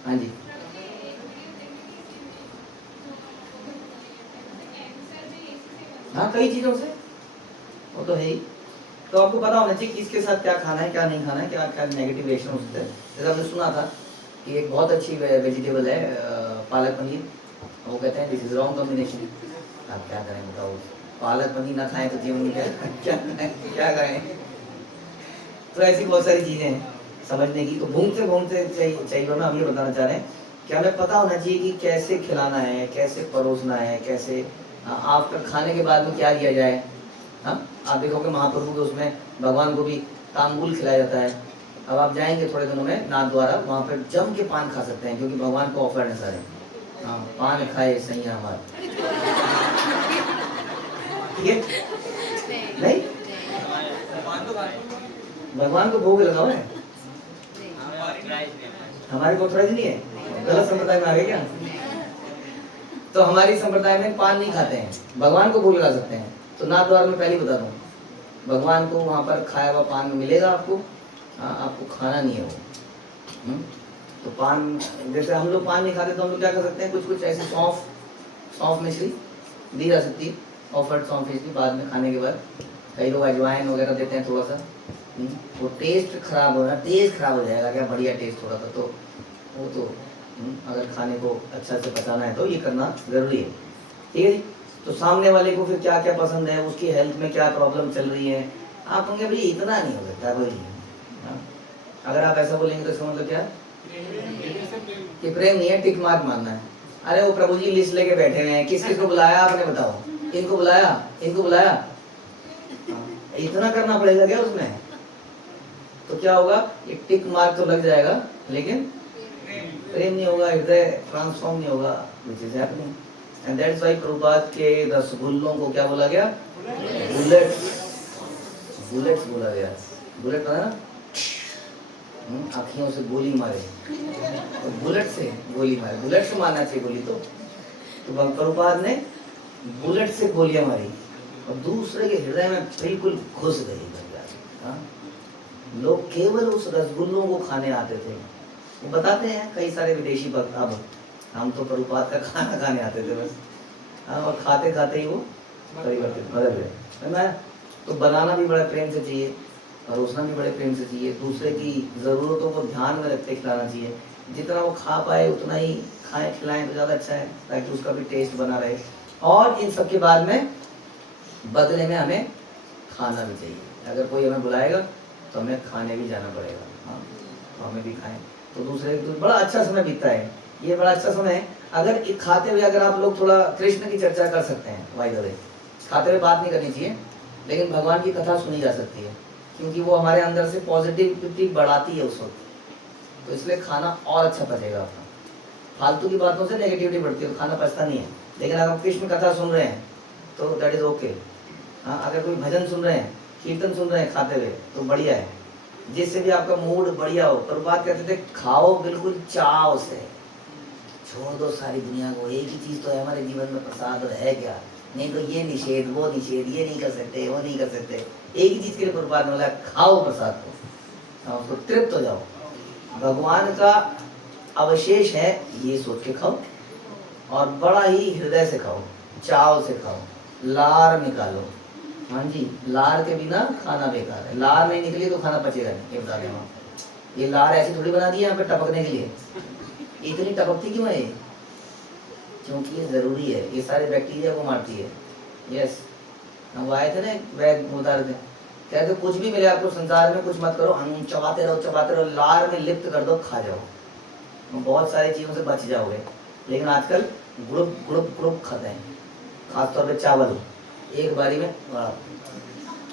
हाँ जी हाँ कई चीज़ों से वो तो है ही, तो आपको पता होना चाहिए किसके साथ क्या खाना है क्या नहीं खाना है, क्या क्या नेगेटिव रिएक्शन हो सकता है। जैसे आपने सुना था कि एक बहुत अच्छी वेजिटेबल है पालक पनीर, वो कहते हैं दिस इज रॉन्ग कॉम्बिनेशन। आप क्या करें बताओ, पालक पनीर ना खाएं तो जीवन में क्या करें? तो ऐसी बहुत सारी चीज़ें हैं समझने की। तो घूमते चाहिए ना, हम ये बताना चाह रहे हैं कि हमें पता होना चाहिए कि कैसे खिलाना है, कैसे परोसना है, कैसे आफ्टर खाने के बाद में क्या दिया जाए। हाँ आप देखोगे महाप्रभु के उसमें भगवान को भी तांबुल खिलाया जाता है। अब आप जाएंगे थोड़े दिनों में नाथ द्वारा, वहाँ पर जम के पान खा सकते हैं, क्योंकि भगवान को ऑफर है सारे। हाँ पान खाए सही हमारा, ठीक है? नहीं भगवान को भोग लगा हुआ है, हमारे को ऑथराइज नहीं है, गलत संप्रदाय में आ गए क्या? तो हमारी संप्रदाय में पान नहीं खाते हैं, भगवान को भोग लगा सकते हैं। तो नाथ द्वार में पहले बता दूं, भगवान को वहाँ पर खाया हुआ पान मिलेगा आपको, आपको खाना नहीं है वो। तो पान जैसे हम लोग पान नहीं खाते तो हम लोग क्या कर सकते हैं, कुछ ऐसी सौंफ मिश्री दी जा सकती है, ऑफर्ड सौंफ मिश्री बाद में खाने के बाद। कई लोग अजवाइन वगैरह देते हैं थोड़ा सा, वो टेस्ट खराब हो रहा है, टेस्ट खराब हो जाएगा क्या, बढ़िया टेस्ट हो रहा था। तो वो तो अगर खाने को अच्छा से पचाना है तो ये करना ज़रूरी है, ठीक है जी। तो सामने वाले को फिर क्या क्या पसंद है, उसकी हेल्थ में क्या प्रॉब्लम चल रही है, आप होंगे भाई इतना नहीं हो सकता भाई। अगर आप ऐसा बोलेंगे तो इसका मतलब क्या कि प्रेम नहीं है, टिक मार्क मानना है। अरे वो प्रभु जी लिस्ट लेके बैठे हुए हैं, किस किस को बुलाया आपने बताओ, इनको बुलाया इनको बुलाया, इतना करना पड़ेगा क्या उसमें? तो क्या होगा, एक टिक मार्क तो लग जाएगा लेकिन प्रेम नहीं होगा, हृदय ट्रांसफॉर्म नहीं होगा, which is happening. And that's why Prabhupada के रसगुल्लों को क्या बोला गया? बुलेट्स बोला गया। बुलेट पता ना, आँखियों से गोली मारे, तो बुलेट से गोली मारे, बुलेट से मारना चाहिए गोली। तो प्रभुपाद ने बुलेट से गोलियां मारी और दूसरे के हृदय में बिल्कुल घुस गई। हाँ? लोग केवल उस रसगुल्लों को खाने आते थे। वो बताते हैं कई सारे विदेशी भक्त, अब हम तो प्रभुपाद का खाना खाने आते थे बस, हाँ, और खाते खाते ही वो परिवर्तित बदल गए, है ना। तो बनाना भी बड़े प्रेम से चाहिए, परोसना भी बड़े प्रेम से चाहिए, दूसरे की ज़रूरतों को ध्यान में रखते खिलाना चाहिए। जितना वो खा पाए उतना ही खाएं खिलाएं तो ज़्यादा अच्छा है, ताकि उसका भी टेस्ट बना रहे। और इन सब के बाद में बदले में हमें खाना भी चाहिए। अगर कोई हमें बुलाएगा तो हमें खाने भी जाना पड़ेगा, हाँ, तो हमें भी खाएं। तो दूसरे तो बड़ा अच्छा समय बीतता है, ये बड़ा अच्छा समय है। अगर खाते हुए अगर आप लोग थोड़ा कृष्ण की चर्चा कर सकते हैं, बाय द वे, खाते हुए बात नहीं करनी चाहिए, लेकिन भगवान की कथा सुनी जा सकती है, क्योंकि वो हमारे अंदर से पॉजिटिविटी बढ़ाती है उस वक्त। तो इसलिए खाना और अच्छा पचेगा आपका। फालतू की बातों से नेगेटिविटी बढ़ती है, खाना पचता नहीं है। लेकिन अगर आप कृष्ण कथा सुन रहे हैं तो दैट इज ओके। हाँ, अगर कोई भजन सुन रहे हैं, कीर्तन सुन रहे हैं खाते हुए, तो बढ़िया है, जिससे भी आपका मूड बढ़िया हो। पर बात कहते थे खाओ बिल्कुल चाव से, छोड़ दो सारी दुनिया को, एक ही चीज तो है हमारे जीवन में प्रसाद, और है क्या? नहीं तो ये निषेध वो निषेध, ये नहीं कर सकते वो नहीं कर सकते। एक ही चीज के लिए प्रभुपाद ने बोला, खाओ प्रसाद को, उसको तृप्त हो जाओ, भगवान का अवशेष है ये सोच के खाओ, और बड़ा ही हृदय से खाओ, चाव से खाओ, लार निकालो। हाँ जी, लार के बिना खाना बेकार है। लार नहीं निकली तो खाना पचेगा नहीं, ये बता दें आप। ये लार ऐसी थोड़ी बना दी है यहाँ पे टपकने के लिए, इतनी टपकती क्यों है? क्योंकि ये जरूरी है, ये सारे बैक्टीरिया को मारती है। यस, हम वो आए थे ना वैद उतार थे, कहते कुछ भी मिले आपको संसार में, कुछ मत करो, चबाते रहो, लार में लिप्त कर दो, खा जाओ, बहुत सारी चीज़ों से बच जाओगे। लेकिन आजकल ग्रुप ग्रुप ग्रुप खाते हैं, खासतौर पे चावल एक बारी में,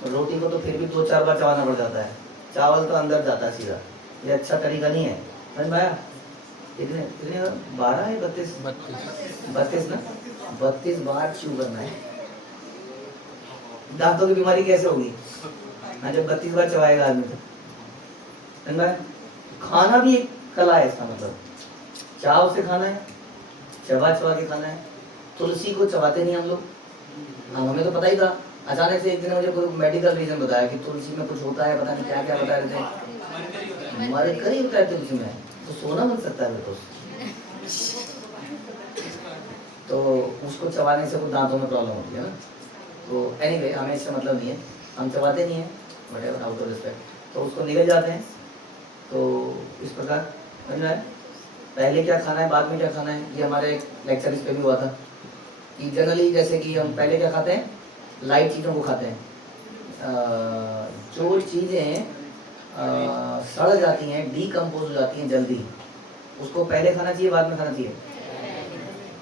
रोटी को तो फिर भी 2-4 बार चबाना पड़ जाता है, चावल तो अंदर जाता है सीधा। ये अच्छा तरीका नहीं है। समझ में आया? कितने कितने 12 है 32 ना, 32 बार च्यू करना है। दांतों की बीमारी कैसे होगी? हाँ, जब 32 बार चबाएगा आदमी तो। समझ में? खाना भी एक कला है, इसका मतलब चाव से खाना है, चबा चबा के खाना है। तुलसी को चबाते नहीं हम लोग, हमें तो पता ही था। अचानक से एक दिन मुझे कोई मेडिकल रीजन बताया कि तुलसी में कुछ होता है, पता नहीं क्या क्या बता रहे थे, मरकरी होता है तुलसी में, तो सोना बन सकता है तो उसको चबाने से कुछ दांतों में प्रॉब्लम होती है ना। तो एनीवे, हमें इससे मतलब नहीं है, हम चबाते नहीं हैं, व्हाटएवर, आउट ऑफ रिस्पेक्ट, तो उसको निकल जाते हैं। तो इस प्रकार समझ में आया? पहले क्या खाना है, बाद में क्या खाना है, ये हमारे एक लेक्चर इस पे भी हुआ था कि जनरली जैसे कि हम पहले क्या खाते हैं, लाइट चीज़ों को खाते हैं। जो चीज़ें सड़ जाती हैं, डीकम्पोज हो जाती हैं जल्दी, उसको पहले खाना चाहिए बाद में खाना चाहिए?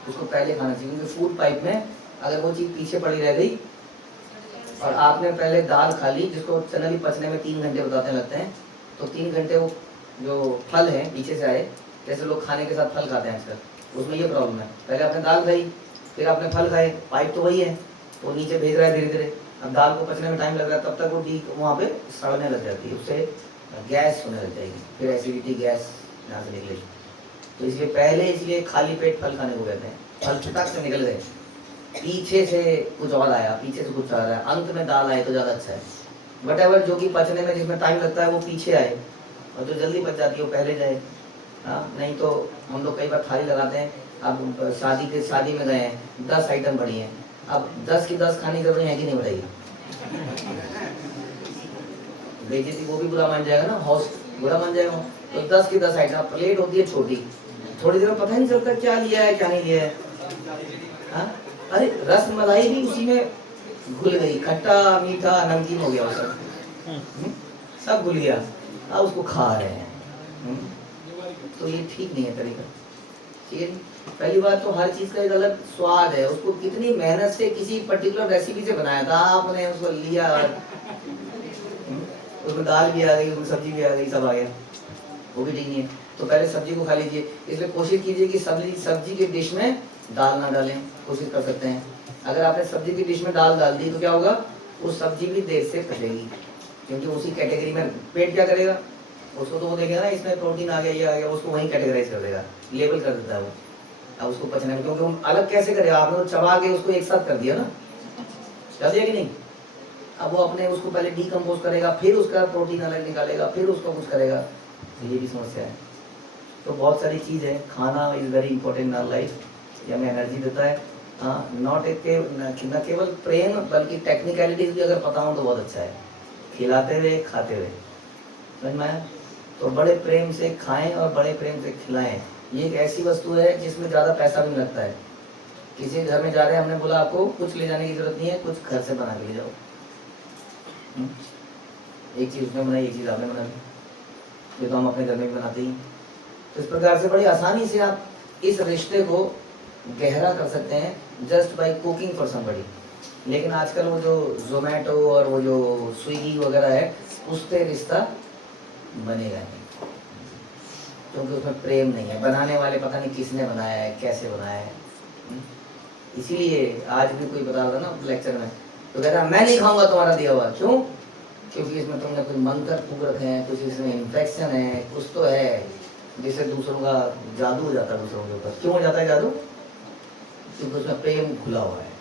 उसको पहले खाना चाहिए, क्योंकि फूड पाइप में अगर वो चीज़ पीछे पड़ी रह गई और आपने पहले दाल खा ली, जिसको जनरली पचने में 3 घंटे बताते लगते हैं, तो 3 घंटे वो जो फल है पीछे से आए, जैसे लोग खाने के साथ फल खाते हैं आजकल, उसमें ये प्रॉब्लम है। पहले आपने दाल खाई, फिर आपने फल खाए, पाइप तो वही है, वो नीचे भेज रहा है धीरे धीरे। अब दाल को पचने में टाइम लग रहा है, तब तक वो वहाँ पे सड़ने लग जाती है, उससे गैस होने लग जाएगी, फिर एसिडिटी गैस यहाँ से निकलेगी। तो इसलिए पहले इसलिए खाली पेट फल खाने को कहते हैं। फल छटक से निकल गए, पीछे से कुछ और आया, पीछे से कुछ आ रहा है, अंत में दाल आए तो ज़्यादा अच्छा है। वटेवर जो कि पचने में जिसमें टाइम लगता है वो पीछे आए, और जो जल्दी पच जाती है वो पहले जाए। हाँ, नहीं तो हम लोग कई बार थाली लगाते हैं, अब शादी में गए हैं, 10 आइटम बड़ी हैं, अब 10 की 10 खाने जरूरी है कि नहीं बताइए? बेइज्जती वो भी बुरा मान जाएगा ना, होस्ट बुरा मान जाएगा। तो 10 की 10 आइटम, प्लेट होती है छोटी, थोड़ी देर में पता ही नहीं चलता क्या लिया है क्या नहीं लिया है। हाँ, अरे रस मलाई भी उसी में घुल गई, खट्टा मीठा नमकीन हो गया, सब घुल गया, अब उसको खा रहे हैं। तो ये ठीक नहीं है तरीका, ठीक है। पहली बात तो हर चीज़ का एक अलग स्वाद है, उसको कितनी मेहनत से किसी पर्टिकुलर रेसिपी से बनाया था आपने, उसको लिया, उसमें दाल भी आ गई, उसमें सब्जी भी आ गई, सब आ गया, वो भी ठीक नहीं है। तो पहले सब्जी को खा लीजिए, इसलिए कोशिश कीजिए कि सब्जी की डिश में दाल ना डालें, कोशिश कर सकते हैं। अगर आपने सब्जी की डिश में दाल डाल दी तो क्या होगा, वो सब्जी भी देर से पचेगी, क्योंकि उसी कैटेगरी में पेट क्या करेगा, उसको तो वो देखेगा ना इसमें प्रोटीन आ गया, ये आ गया, उसको वहीं कैटेगराइज कर देगा, लेबल कर देता है वो। अब उसको पचने में, क्योंकि हम अलग कैसे करें, आपने तो चबा के उसको एक साथ कर दिया ना, कर दिया कि नहीं? अब वो अपने उसको पहले डीकम्पोज करेगा, फिर उसका प्रोटीन अलग निकालेगा, फिर उसका कुछ करेगा, तो ये भी समस्या है। तो बहुत सारी चीज़ है। खाना is very important in our life, ये हमें एनर्जी देता है। हाँ, नॉट न केवल प्रेम बल्कि टेक्निकलिटीज भी अगर पता हो तो बहुत अच्छा है, खिलाते हुए खाते हुए, समझ में आया? तो बड़े प्रेम से खाएं और बड़े प्रेम से खिलाएं। ये एक ऐसी वस्तु है जिसमें ज़्यादा पैसा भी नहीं लगता है। किसी के घर में जा रहे हैं, हमने बोला आपको कुछ ले जाने की जरूरत नहीं है, कुछ घर से बना के ले जाओ। एक चीज़ उसने बनाई, एक चीज़ आपने बना ली, ये तो हम अपने घर में भी बनाते ही। तो इस प्रकार से बड़ी आसानी से आप इस रिश्ते को गहरा कर सकते हैं just by cooking for somebody. लेकिन आजकल वो जो जोमेटो और वो जो स्विगी वगैरह है, उससे रिश्ता बनेगा नहीं, क्योंकि उसमें प्रेम नहीं है। बनाने वाले पता नहीं किसने बनाया है, कैसे बनाया है। इसीलिए आज भी कोई बता रहा था ना लेक्चर में, तो कह रहा मैं नहीं खाऊंगा तुम्हारा दिया हुआ। क्यों? क्योंकि इसमें तुमने कुछ मंत्र फूक रखे हैं, कुछ इसमें इन्फेक्शन है, कुछ तो है जिससे दूसरों का जादू हो जाता है दूसरों के ऊपर। क्यों हो जाता है जादू? क्योंकि उसमें प्रेम खुला हुआ है।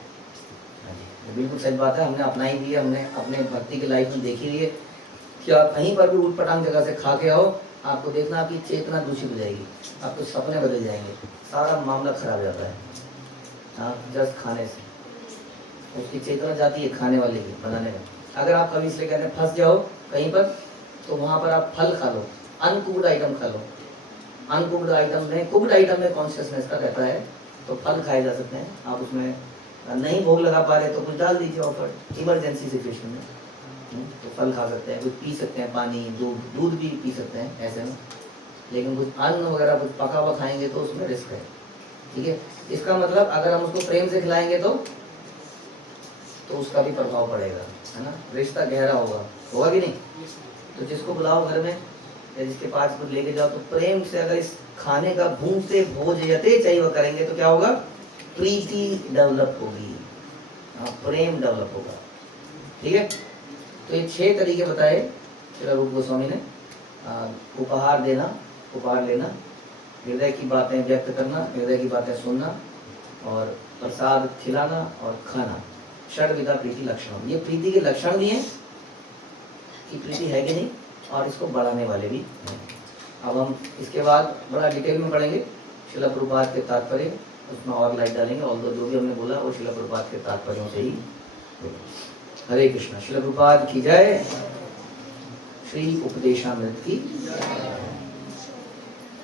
हाँ जी, बिल्कुल सही बात है, हमने अपनाई भी है, हमने अपने भक्ति की लाइफ में देखी हुई है कि आप कहीं पर भी उटपटांग जगह से खा के आओ, आपको देखना आपकी चेतना दूषित हो जाएगी, आपके सपने बदल जाएंगे, सारा मामला खराब हो जाता है। आप जस्ट खाने से उसकी चेतना जाती है, खाने वाले की बनाने में। अगर आप कभी इसलिए कहते हैं फंस जाओ कहीं पर, तो वहाँ पर आप फल खा लो, अनकुक्ड आइटम खा लो। अनकुक्ड आइटम में, कुक्ड आइटम में कॉन्शियसनेस का रहता है, तो फल खाए जा सकते हैं। आप उसमें नहीं भोग लगा पा रहे तो कुछ डाल दीजिए ऑफर, इमरजेंसी सिचुएशन में। तो फल खा सकते हैं, कुछ पी सकते हैं, पानी दूध भी पी सकते हैं ऐसे में। लेकिन कुछ अन्न वगैरह कुछ पका हुआ खाएंगे तो उसमें रिस्क है, ठीक है। इसका मतलब अगर हम उसको प्रेम से खिलाएंगे तो उसका भी प्रभाव पड़ेगा, है ना, रिश्ता गहरा होगा कि नहीं। तो जिसको बुलाओ घर में या जिसके पास कुछ लेके जाओ, तो प्रेम से अगर इस खाने का भूंगते भोजयते चाहिए करेंगे तो क्या होगा? प्रीति डेवलप होगी, प्रेम डेवलप होगा, ठीक है। तो ये 6 तरीके बताए श्री रूप गोस्वामी ने। उपहार देना, उपहार लेना, हृदय की बातें व्यक्त करना, हृदय की बातें सुनना, और प्रसाद खिलाना और खाना। षड्विधा प्रीति लक्षण, ये प्रीति के लक्षण भी हैं कि प्रीति है कि नहीं, और इसको बढ़ाने वाले भी हैं। अब हम इसके बाद बड़ा डिटेल में पढ़ेंगे श्रील प्रभुपाद के तात्पर्य, उसमें और लाइट डालेंगे। और जो भी हमने बोला वो श्रील प्रभुपाद के तात्पर्यों से ही। हरे कृष्णा। श्रील प्रभुपाद की जय, श्री उपदेशामृत की।